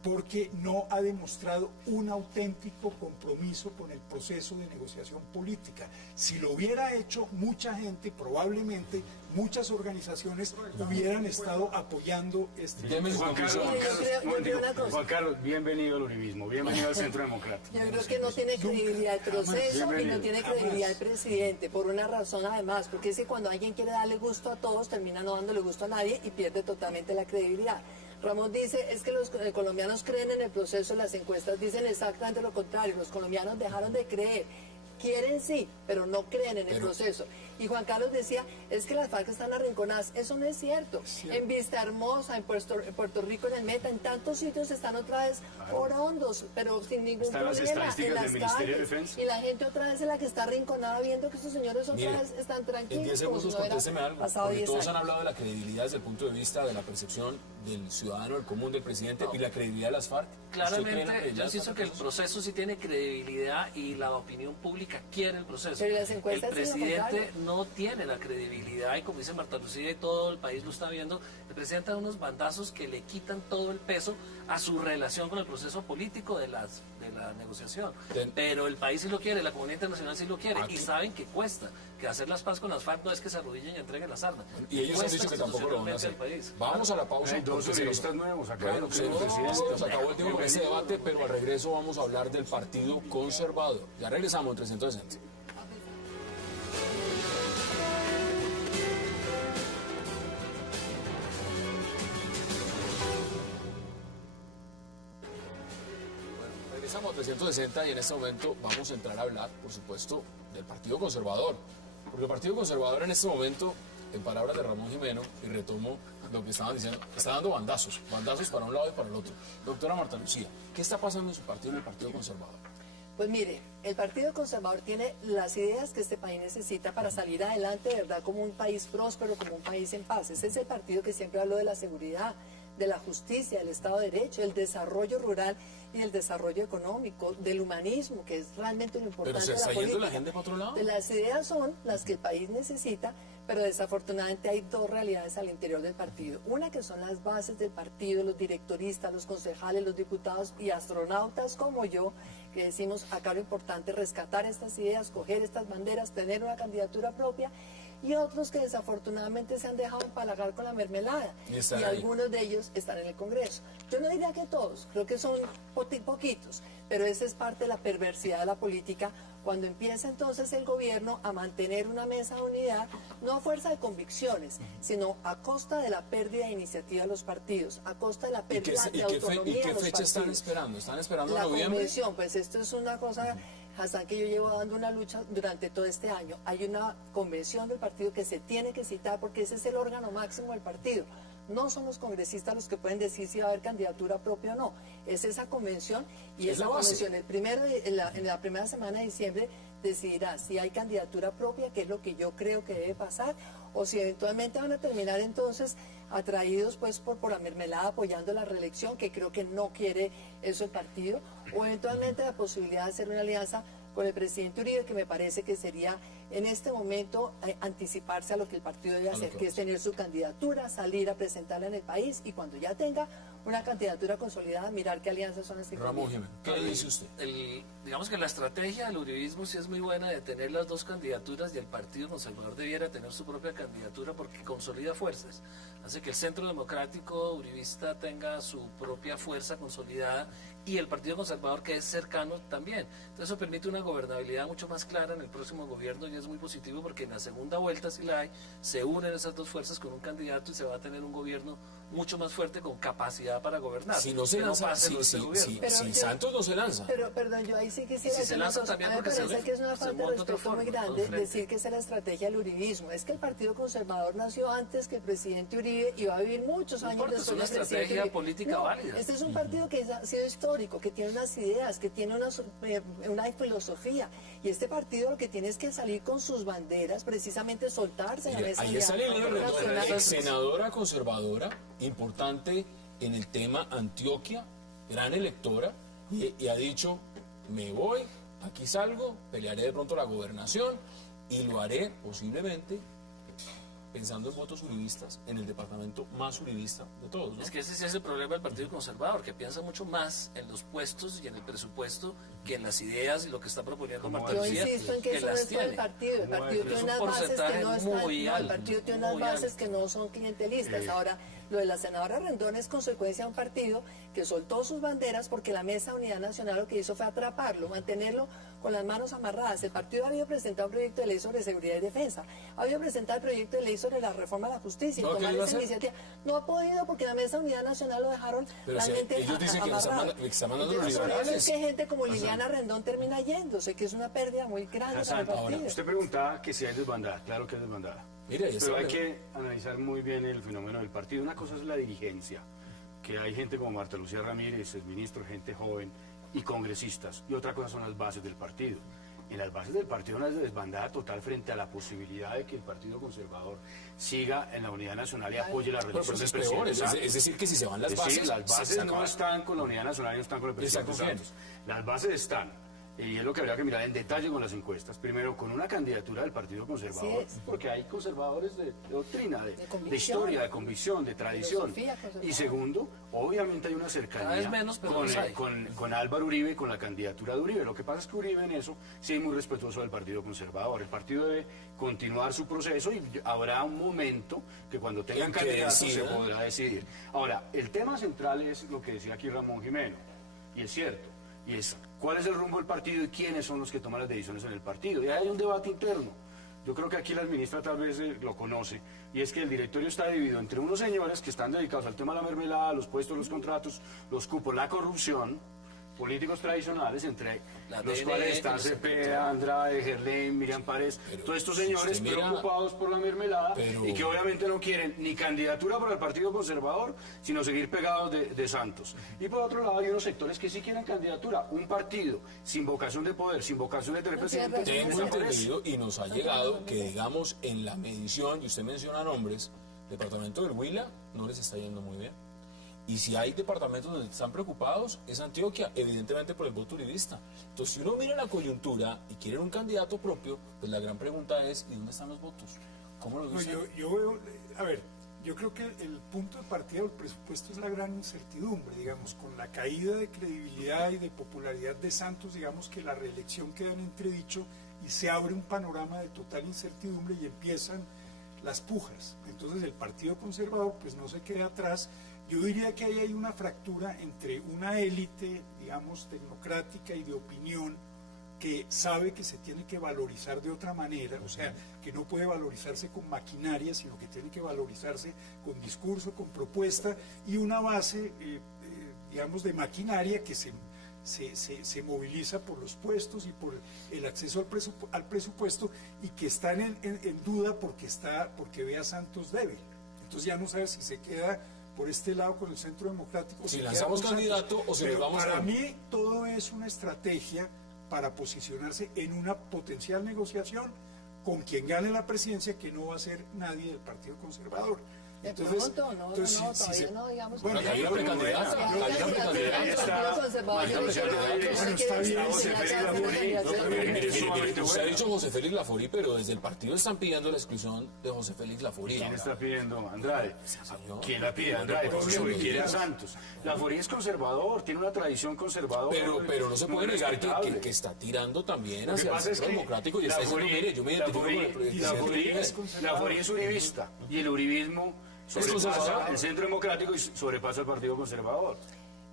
porque no ha demostrado un auténtico compromiso con el proceso de negociación política. Si lo hubiera hecho, mucha gente, probablemente muchas organizaciones hubieran estado apoyando este Deme su Juan Carlos, conclusión. Mire, yo creo una cosa. Juan Carlos, bienvenido al uribismo, bienvenido al Centro Democrático. Yo creo que no tiene credibilidad el proceso y no Bienvenido. tiene Jamás. credibilidad el presidente, por una razón además, porque es que cuando alguien quiere darle gusto a todos, termina no dándole gusto a nadie y pierde totalmente la credibilidad. Ramón dice, es que los colombianos creen en el proceso, las encuestas dicen exactamente lo contrario, los colombianos dejaron de creer. Quieren sí, pero no creen en el proceso. Y Juan Carlos decía, es que las FARC están arrinconadas. Eso no es cierto. En Vista Hermosa, en Puerto Rico, en el Meta, en tantos sitios están otra vez orondos, pero sin ningún Están las problema en estadísticas las del Ministerio de calles. Defensa. Y la gente otra vez es la que está arrinconada viendo que estos señores otra Mire, vez están En tranquilos. 10 como segundos si no hubiera contésteme algo, pasado porque 10 todos han años. hablado de la credibilidad desde el punto de vista de la percepción del ciudadano, del común, del presidente y la credibilidad de las FARC. ¿Usted cree en la Claramente, credibilidad yo de insisto las que el FARC? proceso sí tiene credibilidad y la opinión pública quiere el proceso. Pero las encuestas el dicen lo presidente contrario. no tiene la credibilidad y como dice Marta Lucía y todo el país lo está viendo, el presidente da unos bandazos que le quitan todo el peso a su relación con el proceso político de la negociación. Pero el país sí lo quiere, la comunidad internacional sí lo quiere Aquí. y saben que cuesta, que hacer las paz con las FARC no es que se arrodillen y entreguen las armas. Y ellos han Cuesta dicho que tampoco lo van a hacer. institucionalmente al país. Vamos a la pausa. Hay 2 porque se nos- periodistas nuevos acá. Bueno, no se tenemos nos, presidente. se nos acabó el tiempo para ese debate, pero al regreso vamos a hablar del Partido Conservador. Ya regresamos en 360. Regresamos a 360 y en este momento vamos a entrar a hablar, por supuesto, del Partido Conservador. Porque el Partido Conservador en este momento, en palabras de Ramón Jimeno, y retomo lo que estaban diciendo, está dando bandazos para un lado y para el otro. Doctora Marta Lucía, ¿qué está pasando en su partido, en el Partido Conservador? Pues mire, el Partido Conservador tiene las ideas que este país necesita para salir adelante, de verdad, como un país próspero, como un país en paz. Ese es el partido que siempre habló de la seguridad, de la justicia, del Estado de Derecho, del desarrollo rural y del desarrollo económico, del humanismo, que es realmente lo importante de la política. ¿Pero se está yendo la gente para otro lado? Las ideas son las que el país necesita, pero desafortunadamente hay dos realidades al interior del partido. Una que son las bases del partido, los directoristas, los concejales, los diputados y astronautas como yo, que decimos acá lo importante es rescatar estas ideas, coger estas banderas, tener una candidatura propia, y otros que desafortunadamente se han dejado empalagar con la mermelada. Y algunos de ellos están en el Congreso. Yo no diría que todos, creo que son poquitos, pero esa es parte de la perversidad de la política, cuando empieza entonces el gobierno a mantener una mesa de unidad, no a fuerza de convicciones, sino a costa de la pérdida de iniciativa de los partidos, a costa de la pérdida de autonomía de los partidos. ¿Y qué fecha están esperando? ¿Están esperando la noviembre? Convención, pues esto es una cosa, Hassan, que yo llevo dando una lucha durante todo este año. Hay una convención del partido que se tiene que citar porque ese es el órgano máximo del partido. No son los congresistas los que pueden decir si va a haber candidatura propia o no. Es esa convención y esa convención en la primera semana de diciembre decidirá si hay candidatura propia, que es lo que yo creo que debe pasar, o si eventualmente van a terminar entonces atraídos pues por la mermelada apoyando la reelección, que creo que no quiere eso el partido, o eventualmente la posibilidad de hacer una alianza con el presidente Uribe, que me parece que sería en este momento anticiparse a lo que el partido debe hacer, que es tener su candidatura, salir a presentarla en el país y cuando ya tenga una candidatura consolidada, mirar qué alianzas son las que Ramón Jiménez, ¿qué dice usted? Digamos que la estrategia del uribismo sí es muy buena de tener las dos candidaturas y el Partido Conservador debiera tener su propia candidatura porque consolida fuerzas. Hace que el Centro Democrático uribista tenga su propia fuerza consolidada y el Partido Conservador, que es cercano, también. Entonces eso permite una gobernabilidad mucho más clara en el próximo gobierno y es muy positivo porque en la segunda vuelta, si la hay, se unen esas dos fuerzas con un candidato y se va a tener un gobierno mucho más fuerte con capacidad para gobernar. Si no se lanza, si Santos no se lanza. Pero perdón, yo ahí sí quisiera si se lanza también porque me parece que es una falta de respeto muy grande decir que esa es la estrategia del uribismo. Es que el Partido Conservador nació antes que el presidente Uribe y va a vivir muchos años después del presidente Uribe. Es una estrategia política válida. Este es un partido que ha sido histórico, que tiene unas ideas, que tiene una filosofía. Y este partido lo que tiene es que salir con sus banderas, precisamente soltarse en la mesa. Ahí está Liliana, ex senadora conservadora, importante en el tema Antioquia, gran electora, y ha dicho, me voy, aquí salgo, pelearé de pronto la gobernación y lo haré posiblemente pensando en votos uribistas en el departamento más uribista de todos, ¿no? Es que ese sí es el problema del Partido Conservador, que piensa mucho más en los puestos y en el presupuesto que en las ideas y lo que está proponiendo Marta Lucía. Yo insisto en que eso no es por el partido. El partido tiene unas bases que no están, el partido tiene unas bases que no son clientelistas. Ahora, lo de la senadora Rendón es consecuencia de un partido que soltó sus banderas porque la Mesa de Unidad Nacional lo que hizo fue atraparlo, mantenerlo con las manos amarradas. El partido había presentado un proyecto de ley sobre seguridad y defensa, había presentado el proyecto de ley sobre la reforma a la justicia y tomar esa iniciativa. No ha podido porque la Mesa de Unidad Nacional lo dejaron realmente ellos dicen que están mandando los liberales. Es que gente como Liliana Rendón termina yéndose, que es una pérdida muy grande para el partido. Usted preguntaba que si hay desbandada, claro que hay desbandada. Pero hay que analizar muy bien el fenómeno del partido. Una cosa es la dirigencia, que hay gente como Marta Lucía Ramírez, el ministro, gente joven y congresistas. Y otra cosa son las bases del partido. En las bases del partido una desbandada total frente a la posibilidad de que el Partido Conservador siga en la unidad nacional y apoye la reelección del presidente. Es decir, que si se van las bases... las bases no están con la unidad nacional y no están con el presidente Santos. Las bases están... Y es lo que habría que mirar en detalle con las encuestas. Primero, con una candidatura del Partido Conservador, porque hay conservadores de doctrina, de historia, de convicción, de tradición. Y segundo, obviamente hay una cercanía con Álvaro Uribe y con la candidatura de Uribe. Lo que pasa es que Uribe en eso sí es muy respetuoso del Partido Conservador. El partido debe continuar su proceso y habrá un momento que cuando tengan candidatos se podrá decidir. Ahora, el tema central es lo que decía aquí Ramón Jimeno, y es cierto, y es cuál es el rumbo del partido y quiénes son los que toman las decisiones en el partido. Y hay un debate interno. Yo creo que aquí la ministra tal vez lo conoce, y es que el directorio está dividido entre unos señores que están dedicados al tema de la mermelada, los puestos, los contratos, los cupos, la corrupción, políticos tradicionales, entre La los DNE, cuales están los Cepeda, Andrade, Gerlain, Miriam Párez, todos estos señores usted mira, preocupados por la mermelada pero- y que obviamente no quieren ni candidatura para el Partido Conservador, sino seguir pegados de Santos. Y por otro lado hay unos sectores que sí quieren candidatura, un partido sin vocación de poder, sin vocación de tener No tiene presidente. razón. Tengo desaparece. entendido y nos ha llegado que, digamos, en la medición, y usted menciona nombres, departamento del Huila no les está yendo muy bien. Y si hay departamentos donde están preocupados, es Antioquia, evidentemente por el voto uribista. Entonces, si uno mira la coyuntura y quiere un candidato propio, pues la gran pregunta es, ¿y dónde están los votos? ¿Cómo lo No, dicen? yo veo, a ver, yo creo que el punto de partida del presupuesto es la gran incertidumbre, digamos, con la caída de credibilidad y de popularidad de Santos, digamos que la reelección queda en entredicho y se abre un panorama de total incertidumbre y empiezan las pujas. Entonces el Partido Conservador pues no se queda atrás. Yo diría que ahí hay una fractura entre una élite, digamos, tecnocrática y de opinión que sabe que se tiene que valorizar de otra manera, o sea, que no puede valorizarse con maquinaria, sino que tiene que valorizarse con discurso, con propuesta y una base, digamos, de maquinaria que se moviliza por los puestos y por el acceso al presupuesto y que están en duda porque ve a Santos débil. Entonces ya no sabe si se queda por este lado con el Centro Democrático. Si se queda lanzamos con Santos. candidato o si nos Pero vamos para con- mí todo es una estrategia para posicionarse en una potencial negociación con quien gane la presidencia, que no va a ser nadie del Partido Conservador. De pronto, no, entonces, todavía no, digamos. Bueno, Hay una precandidata, Sí, hay una sí, precandidata. sí, Partido Conservador, yo dije, Bueno, está bien, José Félix Laforí. No, pero mire, mire, sumamente usted ha buena. dicho José Félix Laforí, pero desde el partido están pidiendo la exclusión de José Félix Laforí. ¿Quién Ahora, está pidiendo? Andrade. señor. ¿Quién la pide? Andrade, porque quiere a Santos. Laforí es conservador, tiene una tradición conservadora. Pero no se muy puede negar respetable. que está tirando también Lo que hacia el pasa es centro que democrático y está diciendo, mire, yo me identifico con el presidente Uribe. Laforí es uribista y el uribismo sobrepasa conservador. el centro democrático y sobrepasa el Partido Conservador.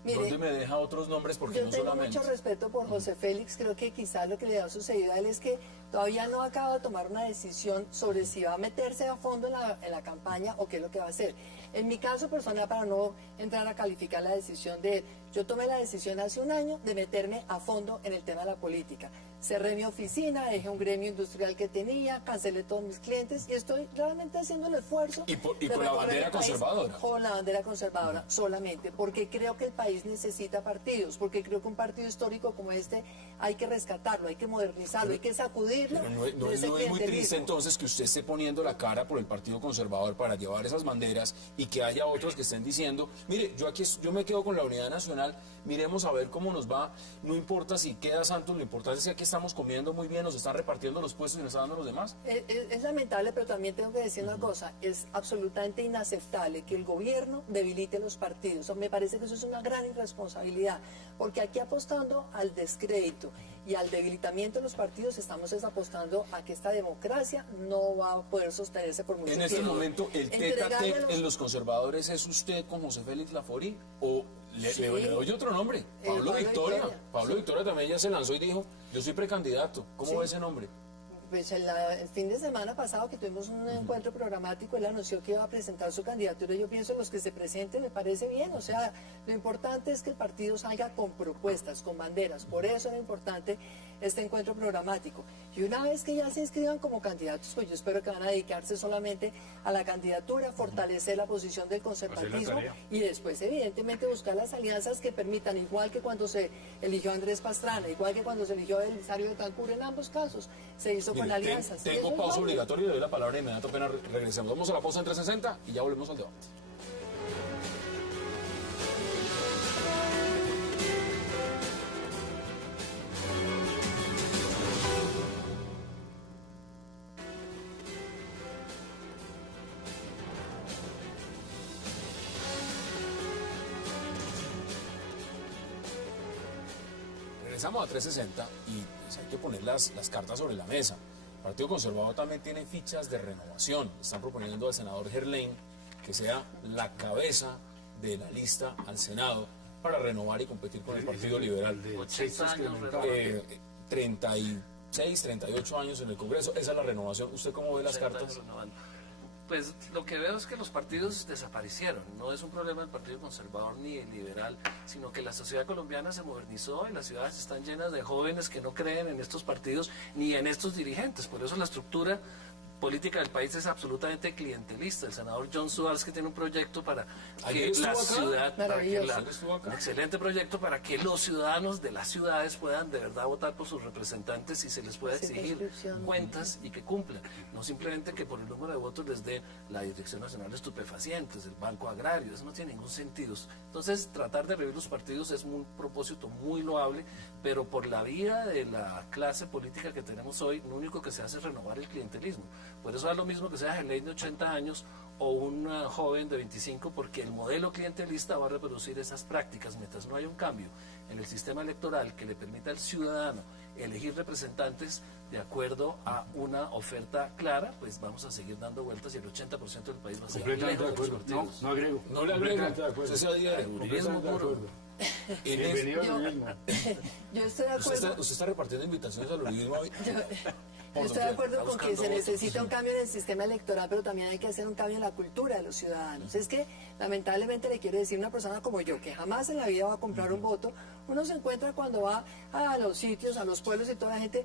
¿Dónde Mire, me deja otros nombres? Porque yo no tengo solamente... mucho respeto por José Félix, creo que quizás lo que le ha sucedido a él es que todavía no acaba de tomar una decisión sobre si va a meterse a fondo en la campaña o qué es lo que va a hacer. En mi caso personal, para no entrar a calificar la decisión de él, yo tomé la decisión hace un año de meterme a fondo en el tema de la política. Cerré mi oficina, dejé un gremio industrial que tenía, cancelé todos mis clientes y estoy realmente haciendo el esfuerzo. Y de con la recorrer bandera el país conservadora. Con la bandera conservadora solamente, porque creo que el país necesita partidos, porque creo que un partido histórico como este hay que rescatarlo, hay que modernizarlo, hay que sacudirlo. Pero no, de no ese es muy triste clientelismo. entonces que usted esté poniendo la cara por el Partido Conservador para llevar esas banderas y que haya otros que estén diciendo, mire, yo me quedo con la unidad nacional, miremos a ver cómo nos va, no importa si queda Santos, lo importante es que aquí estamos comiendo muy bien, nos están repartiendo los puestos y nos están dando los demás. Es lamentable, pero también tengo que decir una cosa, es absolutamente inaceptable que el gobierno debilite los partidos. Me parece que eso es una gran irresponsabilidad, porque aquí apostando al descrédito y al debilitamiento de los partidos, estamos apostando a que esta democracia no va a poder sostenerse por mucho En tiempo. este momento, el tete a Entregarle tete en los conservadores es usted con José Félix Laforí o Sí. le doy otro nombre, Pablo Pablo Victoria. Victoria. Pablo Victoria también ya se lanzó y dijo, yo soy precandidato. ¿Cómo Sí. ve ese nombre? Pues el fin de semana pasado que tuvimos un encuentro programático, él anunció que iba a presentar su candidatura. Yo pienso los que se presenten me parece bien. O sea, lo importante es que el partido salga con propuestas, con banderas. Por eso era importante este encuentro programático. Y una vez que ya se inscriban como candidatos, pues yo espero que van a dedicarse solamente a la candidatura, fortalecer la posición del conservatismo tarea. y después, evidentemente, buscar las alianzas que permitan, igual que cuando se eligió a Andrés Pastrana, igual que cuando se eligió a Belisario Betancur, en ambos casos se hizo con Mire, alianzas. Y eso tengo es pausa válido. obligatoria y le doy la palabra de inmediato apenas regresemos. Vamos a la pausa en 360 y ya volvemos al debate. Regresamos a 360 y pues, hay que poner las cartas sobre la mesa. El Partido Conservador también tiene fichas de renovación. Están proponiendo al senador Gerlain que sea la cabeza de la lista al Senado para renovar y competir con el Partido Liberal. 80 años, 36, 38 años en el Congreso, esa es la renovación. ¿Usted cómo ve las cartas? Pues lo que veo es que los partidos desaparecieron. No es un problema del Partido Conservador ni el liberal, sino que la sociedad colombiana se modernizó y las ciudades están llenas de jóvenes que no creen en estos partidos ni en estos dirigentes. Por eso la estructura política del país es absolutamente clientelista. El senador John Suárez, que tiene un proyecto para que la ciudad, un excelente proyecto para que los ciudadanos de las ciudades puedan de verdad votar por sus representantes y se les pueda exigir cuentas y que cumplan, no simplemente que por el número de votos les dé la Dirección Nacional de Estupefacientes, el Banco Agrario. Eso no tiene ningún sentido. Entonces, tratar de revivir los partidos es un propósito muy loable, pero por la vía de la clase política que tenemos hoy, lo único que se hace es renovar el clientelismo. Por eso es lo mismo que sea Geley de 80 años o un joven de 25, porque el modelo clientelista va a reproducir esas prácticas. Mientras no haya un cambio en el sistema electoral que le permita al ciudadano elegir representantes de acuerdo a una oferta clara, pues vamos a seguir dando vueltas y el 80% del país va a ser Completamente de lejos de los acuerdo. partidos. No agrego. No le agrego. Completamente de acuerdo. Usted se adhiere. Uribismo puro. Bienvenido al uribismo. Yo estoy de acuerdo. Usted está repartiendo invitaciones al uribismo hoy. Yo estoy de acuerdo con que se necesita un cambio en el sistema electoral, pero también hay que hacer un cambio en la cultura de los ciudadanos. Es que, lamentablemente, le quiero decir, una persona como yo, que jamás en la vida va a comprar un voto, uno se encuentra cuando va a los sitios, a los pueblos y toda la gente,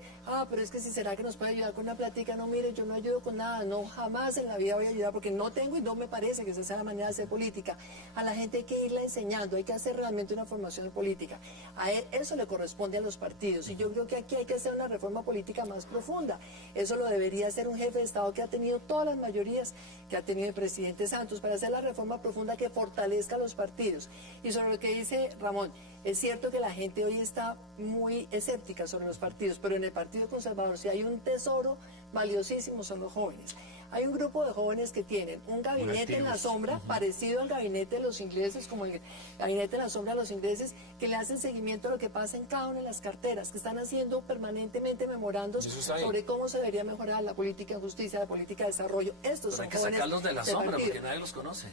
pero es que si será que nos puede ayudar con una plática, no, mire, yo no ayudo con nada, no, jamás en la vida voy a ayudar porque no tengo y no me parece que esa sea la manera de hacer política. A la gente hay que irla enseñando, hay que hacer realmente una formación política. A eso le corresponde a los partidos y yo creo que aquí hay que hacer una reforma política más profunda. Eso lo debería hacer un jefe de Estado que ha tenido todas las mayorías que ha tenido el presidente Santos para hacer la reforma profunda que fortalezca a los partidos. Y sobre lo que dice Ramón, es cierto que la gente hoy está muy escéptica sobre los partidos, pero en el Partido Conservador si hay un tesoro valiosísimo son los jóvenes. Hay un grupo de jóvenes que tienen un gabinete en la sombra, parecido al gabinete de los ingleses, como el gabinete en la sombra de los ingleses, que le hacen seguimiento a lo que pasa en cada una de las carteras, que están haciendo permanentemente memorandos sobre cómo se debería mejorar la política de justicia, la política de desarrollo. Estos son hay que jóvenes sacarlos de la sombra partido. porque nadie los conoce.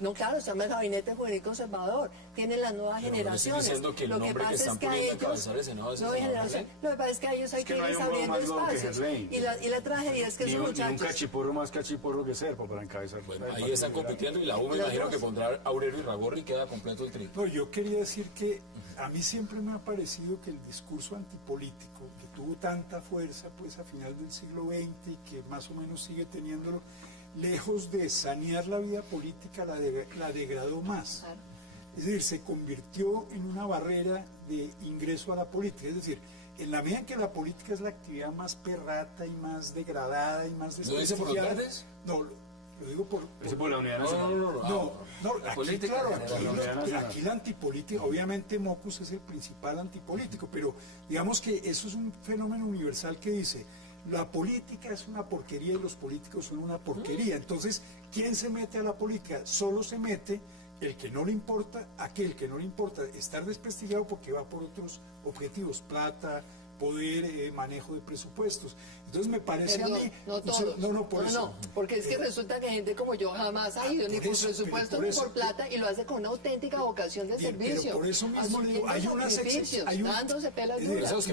No, claro, están en el gabinete juvenil conservador, tienen las nuevas generaciones. Lo que pasa es que a ellos, lo que pasa es que a ellos hay que irles abriendo espacios. Y la tragedia es que esos muchachos... Ni un cachiporro más cachiporro que Serpa para encabezar. Bueno, ahí están compitiendo y la U me imagino que pondrá Aurelio Irragorri y queda completo el tri. No, yo quería decir que a mí siempre me ha parecido que el discurso antipolítico, que tuvo tanta fuerza pues a final del siglo XX y que más o menos sigue teniéndolo, lejos de sanear la vida política, la degradó más. Claro. Es decir, se convirtió en una barrera de ingreso a la política. Es decir, en la medida en que la política es la actividad más perrata y más degradada y más desprestigiada... ¿Lo dice por los verdes? No, lo digo por la Unidad Nacional. No, aquí la antipolítica, obviamente Mocus es el principal antipolítico, pero digamos que eso es un fenómeno universal que dice, la política es una porquería y los políticos son una porquería. Entonces, ¿quién se mete a la política? Solo se mete el que no le importa, aquel que no le importa estar desprestigiado porque va por otros objetivos, plata, poder, manejo de presupuestos. Entonces me parece a mí... No todos. No, porque es que resulta que gente como yo jamás ha ido ni por presupuesto ni por plata y lo hace con una auténtica vocación de servicio. Pero por eso mismo le digo, hay unas excepciones. Dándose pelas duras.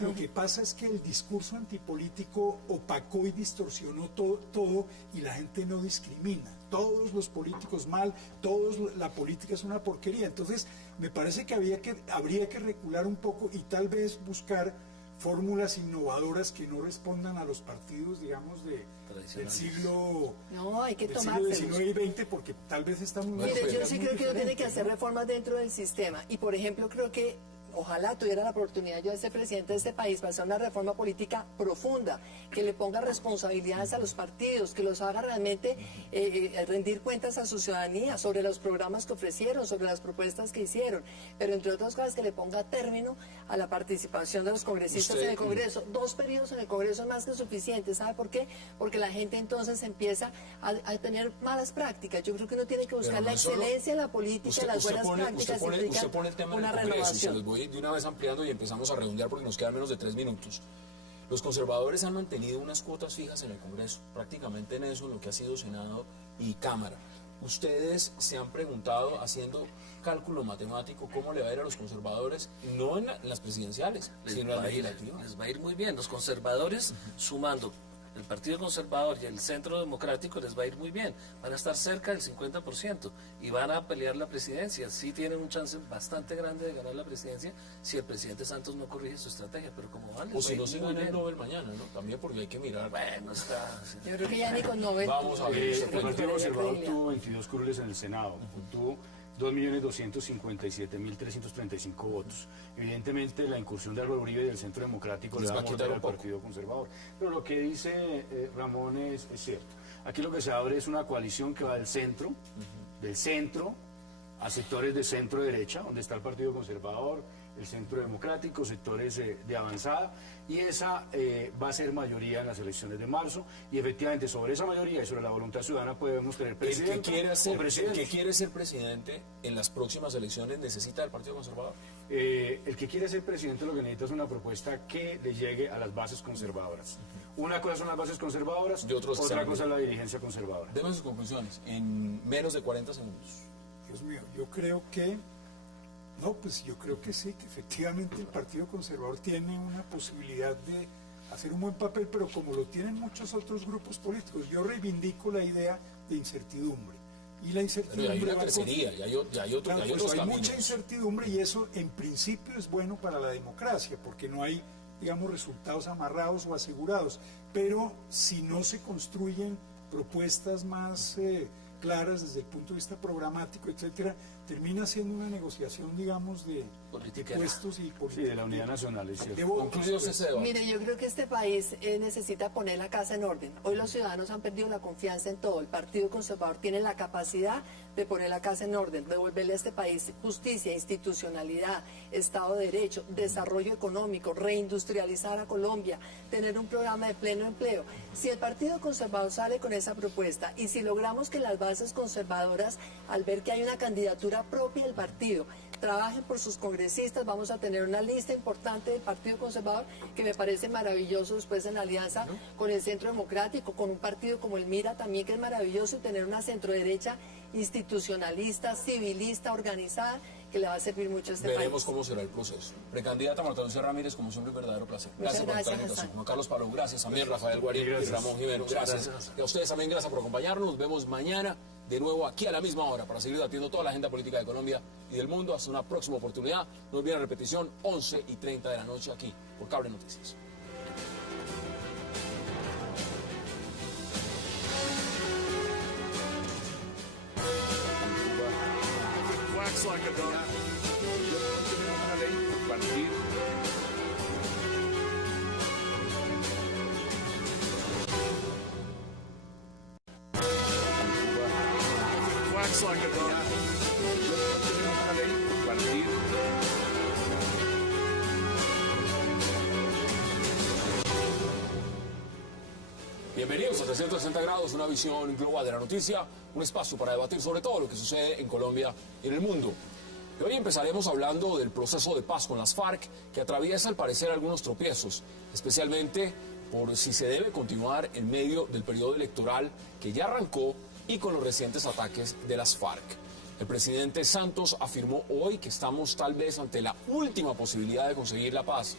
Lo que pasa es que el discurso antipolítico opacó y distorsionó todo y la gente no discrimina. Todos los políticos mal, la política es una porquería. Entonces, me parece que habría que recular un poco y tal vez buscar fórmulas innovadoras que no respondan a los partidos, digamos, del siglo XIX y XX, porque tal vez estamos... Mire, yo sí creo que uno tiene que hacer reformas dentro del sistema. Y, por ejemplo, creo que ojalá tuviera la oportunidad yo de ser presidente de este país para hacer una reforma política profunda, que le ponga responsabilidades a los partidos, que los haga realmente rendir cuentas a su ciudadanía sobre los programas que ofrecieron, sobre las propuestas que hicieron, pero entre otras cosas que le ponga término a la participación de los congresistas en el Congreso. 2 periodos en el Congreso es más que suficiente. ¿Sabe por qué? Porque la gente entonces empieza a tener malas prácticas. Yo creo que uno tiene que buscar la excelencia en la política, las buenas prácticas, usted pone el tema una del Congreso, renovación. Y se los voy de una vez ampliando y empezamos a redondear porque nos quedan menos de 3 minutos. Los conservadores han mantenido unas cuotas fijas en el Congreso, prácticamente en eso, en lo que ha sido Senado y Cámara. Ustedes se han preguntado, haciendo cálculo matemático, cómo le va a ir a los conservadores, no en las presidenciales, sino en las legislativas. Les va a ir muy bien. Los conservadores, sumando el Partido Conservador y el Centro Democrático les va a ir muy bien, van a estar cerca del 50% y van a pelear la presidencia. Sí tienen un chance bastante grande de ganar la presidencia si el presidente Santos no corrige su estrategia, pero como van, O si no se gana el Nobel mañana, ¿no? También porque hay que mirar. Bueno, está... Yo creo que ya ni con Nobel. Vamos a ver. El Partido Conservador tuvo 22 curules en el Senado, tuvo 2.257.335 votos. Evidentemente la incursión de Álvaro Uribe y del Centro Democrático le va a morder al Partido Conservador. Pero lo que dice Ramón es cierto. Aquí lo que se abre es una coalición que va del centro a sectores de centro-derecha, donde está el Partido Conservador, el Centro Democrático, sectores de avanzada, y esa va a ser mayoría en las elecciones de marzo, y efectivamente sobre esa mayoría y sobre la voluntad ciudadana podemos tener presidente. El que quiere ser presidente en las próximas elecciones necesita del Partido Conservador. El que quiere ser presidente lo que necesita es una propuesta que le llegue a las bases conservadoras. Una cosa son las bases conservadoras, otra cosa es la dirigencia conservadora. Deme sus conclusiones en menos de 40 segundos. Dios mío, yo creo que yo creo que sí, que efectivamente el Partido Conservador tiene una posibilidad de hacer un buen papel, pero como lo tienen muchos otros grupos políticos, yo reivindico la idea de incertidumbre. Y la incertidumbre hay una crecería, y hay otros hay caminos. mucha incertidumbre y eso en principio es bueno para la democracia, porque no hay, digamos, resultados amarrados o asegurados. Pero si no se construyen propuestas más claras desde el punto de vista programático, etcétera, termina siendo una negociación, digamos, de puestos y política. Sí, de la unidad nacional, es cierto. Concluidos ese debate. Mire, yo creo que este país necesita poner la casa en orden. Hoy los ciudadanos han perdido la confianza en todo. El Partido Conservador tiene la capacidad de poner la casa en orden, devolverle a este país justicia, institucionalidad, Estado de Derecho, desarrollo económico, reindustrializar a Colombia, tener un programa de pleno empleo. Si el Partido Conservador sale con esa propuesta y si logramos que las bases conservadoras, al ver que hay una candidatura propia del partido, trabajen por sus congresistas, vamos a tener una lista importante del Partido Conservador que me parece maravilloso después en la alianza con el Centro Democrático, con un partido como el MIRA también, que es maravilloso, y tener una centroderecha institucionalista, civilista, organizada, que le va a servir mucho a este país. Veremos cómo será el proceso. Precandidata Marta Lucía Ramírez, como siempre, un verdadero placer. Gracias por esta invitación. Juan Carlos Palou, gracias. También Rafael Guarín y Ramón Jimeno, gracias. Y a ustedes también gracias por acompañarnos. Nos vemos mañana de nuevo aquí a la misma hora para seguir debatiendo toda la agenda política de Colombia y del mundo. Hasta una próxima oportunidad. No olviden la repetición, 11:30 de la noche aquí por Cable Noticias. Like a donut. Tenemos una ley compartir. Wax like a donut. Tenemos una ley compartir. Bienvenidos a 360 grados, una visión global de la noticia, un espacio para debatir sobre todo lo que sucede en Colombia y en el mundo. Y hoy empezaremos hablando del proceso de paz con las FARC, que atraviesa al parecer algunos tropiezos, especialmente por si se debe continuar en medio del periodo electoral que ya arrancó y con los recientes ataques de las FARC. El presidente Santos afirmó hoy que estamos tal vez ante la última posibilidad de conseguir la paz.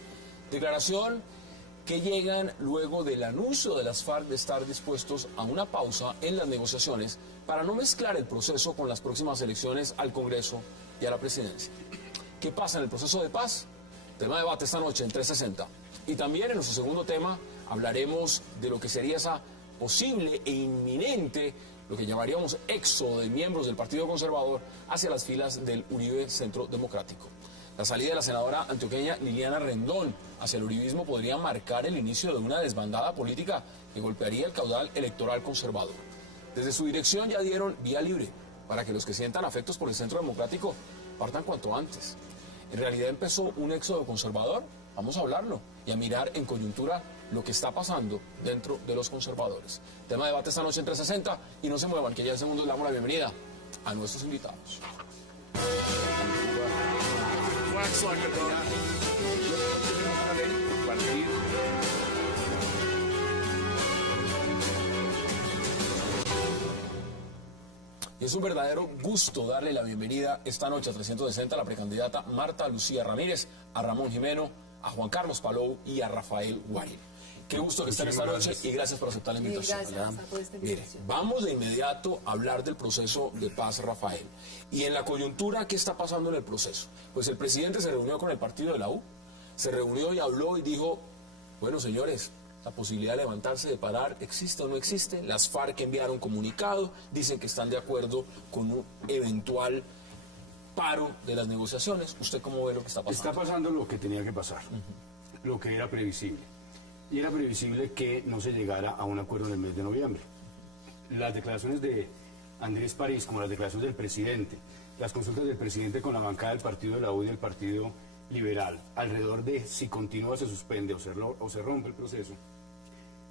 Declaración que llegan luego del anuncio de las FARC de estar dispuestos a una pausa en las negociaciones para no mezclar el proceso con las próximas elecciones al Congreso y a la presidencia. ¿Qué pasa en el proceso de paz? Tema de debate esta noche en 360. Y también en nuestro segundo tema hablaremos de lo que sería esa posible e inminente, lo que llamaríamos éxodo de miembros del Partido Conservador hacia las filas del Uribe Centro Democrático. La salida de la senadora antioqueña Liliana Rendón hacia el uribismo podría marcar el inicio de una desbandada política que golpearía el caudal electoral conservador. Desde su dirección ya dieron vía libre para que los que sientan afectos por el Centro Democrático partan cuanto antes. ¿En realidad empezó un éxodo conservador? Vamos a hablarlo y a mirar en coyuntura lo que está pasando dentro de los conservadores. Tema de debate esta noche en 360 y no se muevan, que ya en segundos le damos la bienvenida a nuestros invitados. Wax like a donut. Tenemos una ley compartir. Y es un verdadero gusto darle la bienvenida esta noche a 360 a la precandidata Marta Lucía Ramírez, a Ramón Jimeno, a Juan Carlos Palou y a Rafael Guarín. Qué gusto que estén esta noche y gracias por aceptar la invitación. Gracias por esta Mire, invitación. vamos de inmediato a hablar del proceso de paz, Rafael. Y en la coyuntura, ¿qué está pasando en el proceso? Pues el presidente se reunió con el partido de la U, se reunió y habló y dijo, bueno, señores, la posibilidad de levantarse, de parar, ¿existe o no existe? Las FARC enviaron comunicado, dicen que están de acuerdo con un eventual paro de las negociaciones. ¿Usted cómo ve lo que está pasando? Está pasando lo que tenía que pasar, lo que era previsible. Y era previsible que no se llegara a un acuerdo en el mes de noviembre. Las declaraciones de Andrés París, como las declaraciones del presidente, las consultas del presidente con la bancada del partido de la U y del partido liberal, alrededor de si continúa, se suspende o se rompe el proceso,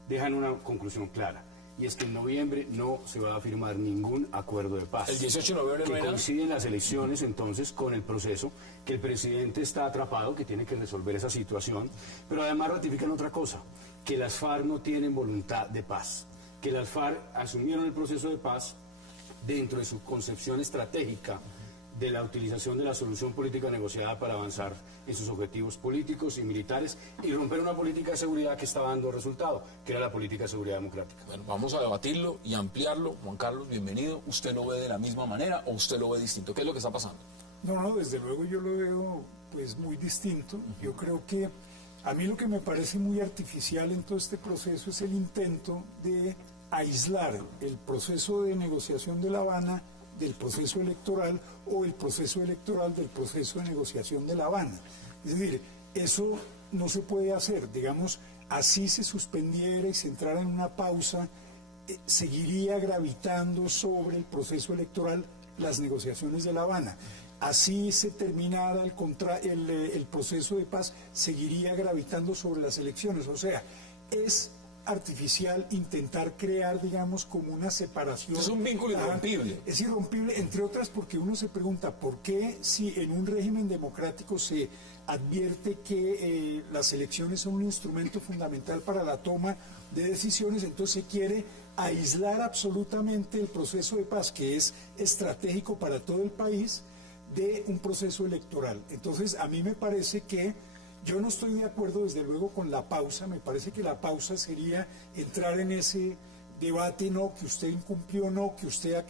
dejan una conclusión clara. Y es que en noviembre no se va a firmar ningún acuerdo de paz. El 18 de noviembre no que era. coinciden las elecciones entonces con el proceso, que el presidente está atrapado, que tiene que resolver esa situación, pero además ratifican otra cosa, que las FARC no tienen voluntad de paz, que las FARC asumieron el proceso de paz dentro de su concepción estratégica de la utilización de la solución política negociada para avanzar en sus objetivos políticos y militares y romper una política de seguridad que estaba dando resultado, que era la política de seguridad democrática. Bueno, vamos a debatirlo y ampliarlo. Juan Carlos, bienvenido. ¿Usted lo ve de la misma manera o usted lo ve distinto? ¿Qué es lo que está pasando? No, desde luego yo lo veo pues muy distinto. Yo creo que a mí lo que me parece muy artificial en todo este proceso es el intento de aislar el proceso de negociación de La Habana del proceso electoral o el proceso electoral del proceso de negociación de La Habana. Es decir, eso no se puede hacer. Digamos, así se suspendiera y se entrara en una pausa, seguiría gravitando sobre el proceso electoral las negociaciones de La Habana. Así se terminara el proceso de paz, seguiría gravitando sobre las elecciones. O sea, es artificial intentar crear, digamos, como una separación. Es un vínculo irrompible. Es irrompible, entre otras, porque uno se pregunta por qué, si en un régimen democrático se advierte que las elecciones son un instrumento fundamental para la toma de decisiones, entonces se quiere aislar absolutamente el proceso de paz, que es estratégico para todo el país, de un proceso electoral. Entonces, a mí me parece que yo no estoy de acuerdo, desde luego, con la pausa. Me parece que la pausa sería entrar en ese debate, no, que usted incumplió, no, que usted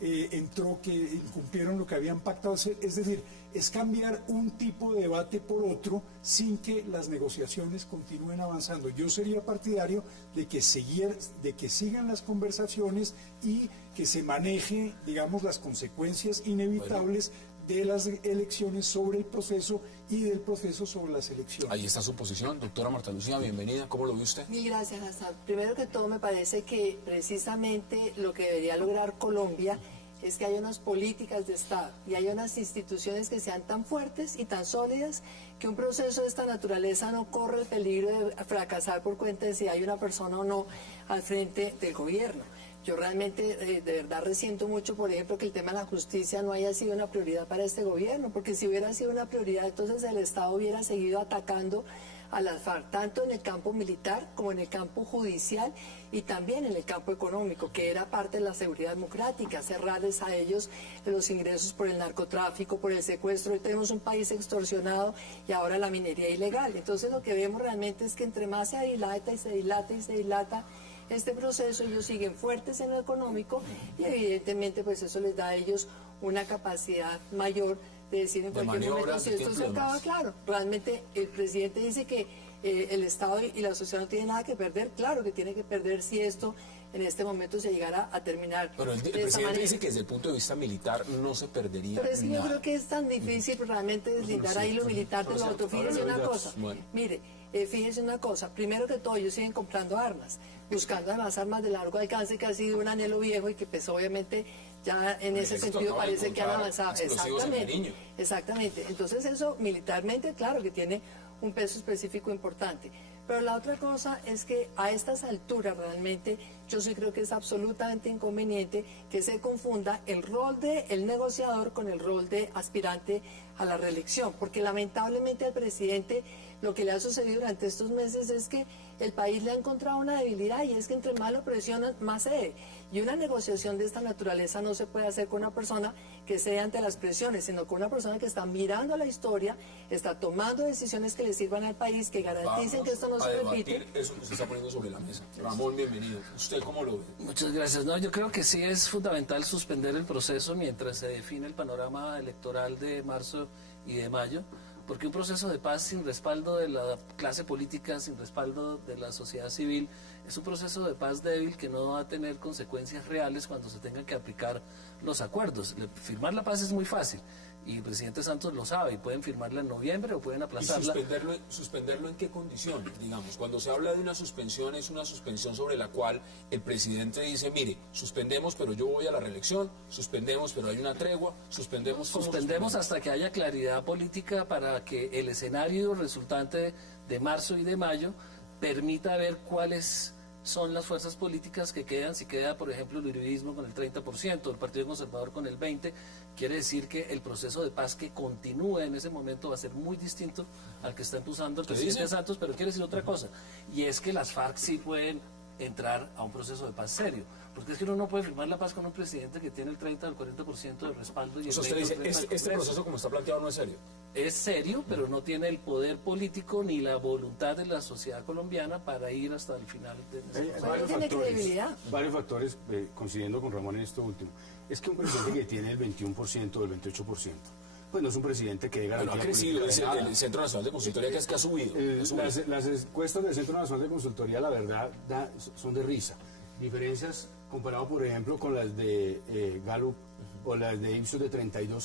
entró, que incumplieron lo que habían pactado. Es decir, es cambiar un tipo de debate por otro sin que las negociaciones continúen avanzando. Yo sería partidario de que sigan las conversaciones y que se maneje, digamos, las consecuencias inevitables de las elecciones sobre el proceso y del proceso sobre las elecciones. Ahí está su posición. Doctora Marta Lucía, bienvenida. ¿Cómo lo ve usted? Mil gracias, Hassan. Primero que todo, me parece que precisamente lo que debería lograr Colombia es que haya unas políticas de Estado y haya unas instituciones que sean tan fuertes y tan sólidas que un proceso de esta naturaleza no corre el peligro de fracasar por cuenta de si hay una persona o no al frente del gobierno. Yo realmente, de verdad, resiento mucho, por ejemplo, que el tema de la justicia no haya sido una prioridad para este gobierno, porque si hubiera sido una prioridad, entonces el Estado hubiera seguido atacando a las FARC, tanto en el campo militar como en el campo judicial y también en el campo económico, que era parte de la seguridad democrática, cerrarles a ellos los ingresos por el narcotráfico, por el secuestro. Hoy tenemos un país extorsionado y ahora la minería ilegal. Entonces lo que vemos realmente es que entre más se dilata y se dilata y se dilata este proceso, ellos siguen fuertes en lo económico y evidentemente pues eso les da a ellos una capacidad mayor de decir en cualquier momento si esto se acaba. Claro, realmente el presidente dice que el Estado y la sociedad no tienen nada que perder. Claro que tiene que perder si esto en este momento se llegara a terminar. Pero el presidente dice que desde el punto de vista militar no se perdería. Pero es que yo creo que es tan difícil realmente deslindar ahí lo militar de lo otro. Fíjense una cosa, mire, fíjense una cosa, primero que todo ellos siguen comprando armas, buscando además armas de largo alcance, que ha sido un anhelo viejo y que pues obviamente ya en ese sentido parece que han avanzado. Exactamente. Entonces eso militarmente, claro que tiene un peso específico importante. Pero la otra cosa es que a estas alturas realmente yo sí creo que es absolutamente inconveniente que se confunda el rol del negociador con el rol de aspirante a la reelección, porque lamentablemente al presidente lo que le ha sucedido durante estos meses es que el país le ha encontrado una debilidad, y es que entre más lo presionan, más cede. Y una negociación de esta naturaleza no se puede hacer con una persona que cede ante las presiones, sino con una persona que está mirando a la historia, está tomando decisiones que le sirvan al país, que garanticen que esto no se repite. Eso que usted está poniendo sobre la mesa. Ramón, bienvenido. ¿Usted cómo lo ve? Muchas gracias. No, yo creo que sí es fundamental suspender el proceso mientras se define el panorama electoral de marzo y de mayo, porque un proceso de paz sin respaldo de la clase política, sin respaldo de la sociedad civil, es un proceso de paz débil que no va a tener consecuencias reales cuando se tengan que aplicar los acuerdos. Firmar la paz es muy fácil, y el presidente Santos lo sabe, y pueden firmarla en noviembre o pueden aplazarla. ¿Y suspenderlo en qué condiciones? Digamos, cuando se habla de una suspensión, es una suspensión sobre la cual el presidente dice, mire, suspendemos, pero yo voy a la reelección, suspendemos, pero hay una tregua, Suspendemos hasta que haya claridad política para que el escenario resultante de marzo y de mayo permita ver cuáles son las fuerzas políticas que quedan. Si queda, por ejemplo, el uribismo con el 30%, el Partido Conservador con el 20%, quiere decir que el proceso de paz que continúe en ese momento va a ser muy distinto al que está impulsando el presidente Santos, pero quiere decir otra cosa, y es que las FARC sí pueden entrar a un proceso de paz serio, porque es que uno no puede firmar la paz con un presidente que tiene el 30 o el 40% de respaldo. Y usted dice, este proceso como está planteado no es serio. Es serio, pero no tiene el poder político ni la voluntad de la sociedad colombiana para ir hasta el final de varios factores, coincidiendo con Ramón en esto último. Es que un presidente que tiene el 21% o el 28%, pues no es un presidente que dé garantía. Bueno, ha crecido el Centro Nacional de Consultoría, que es que ha subido. Las encuestas del Centro Nacional de Consultoría, la verdad, son de risa. Diferencias comparado, por ejemplo, con las de Gallup o las de Ipsos de 32%.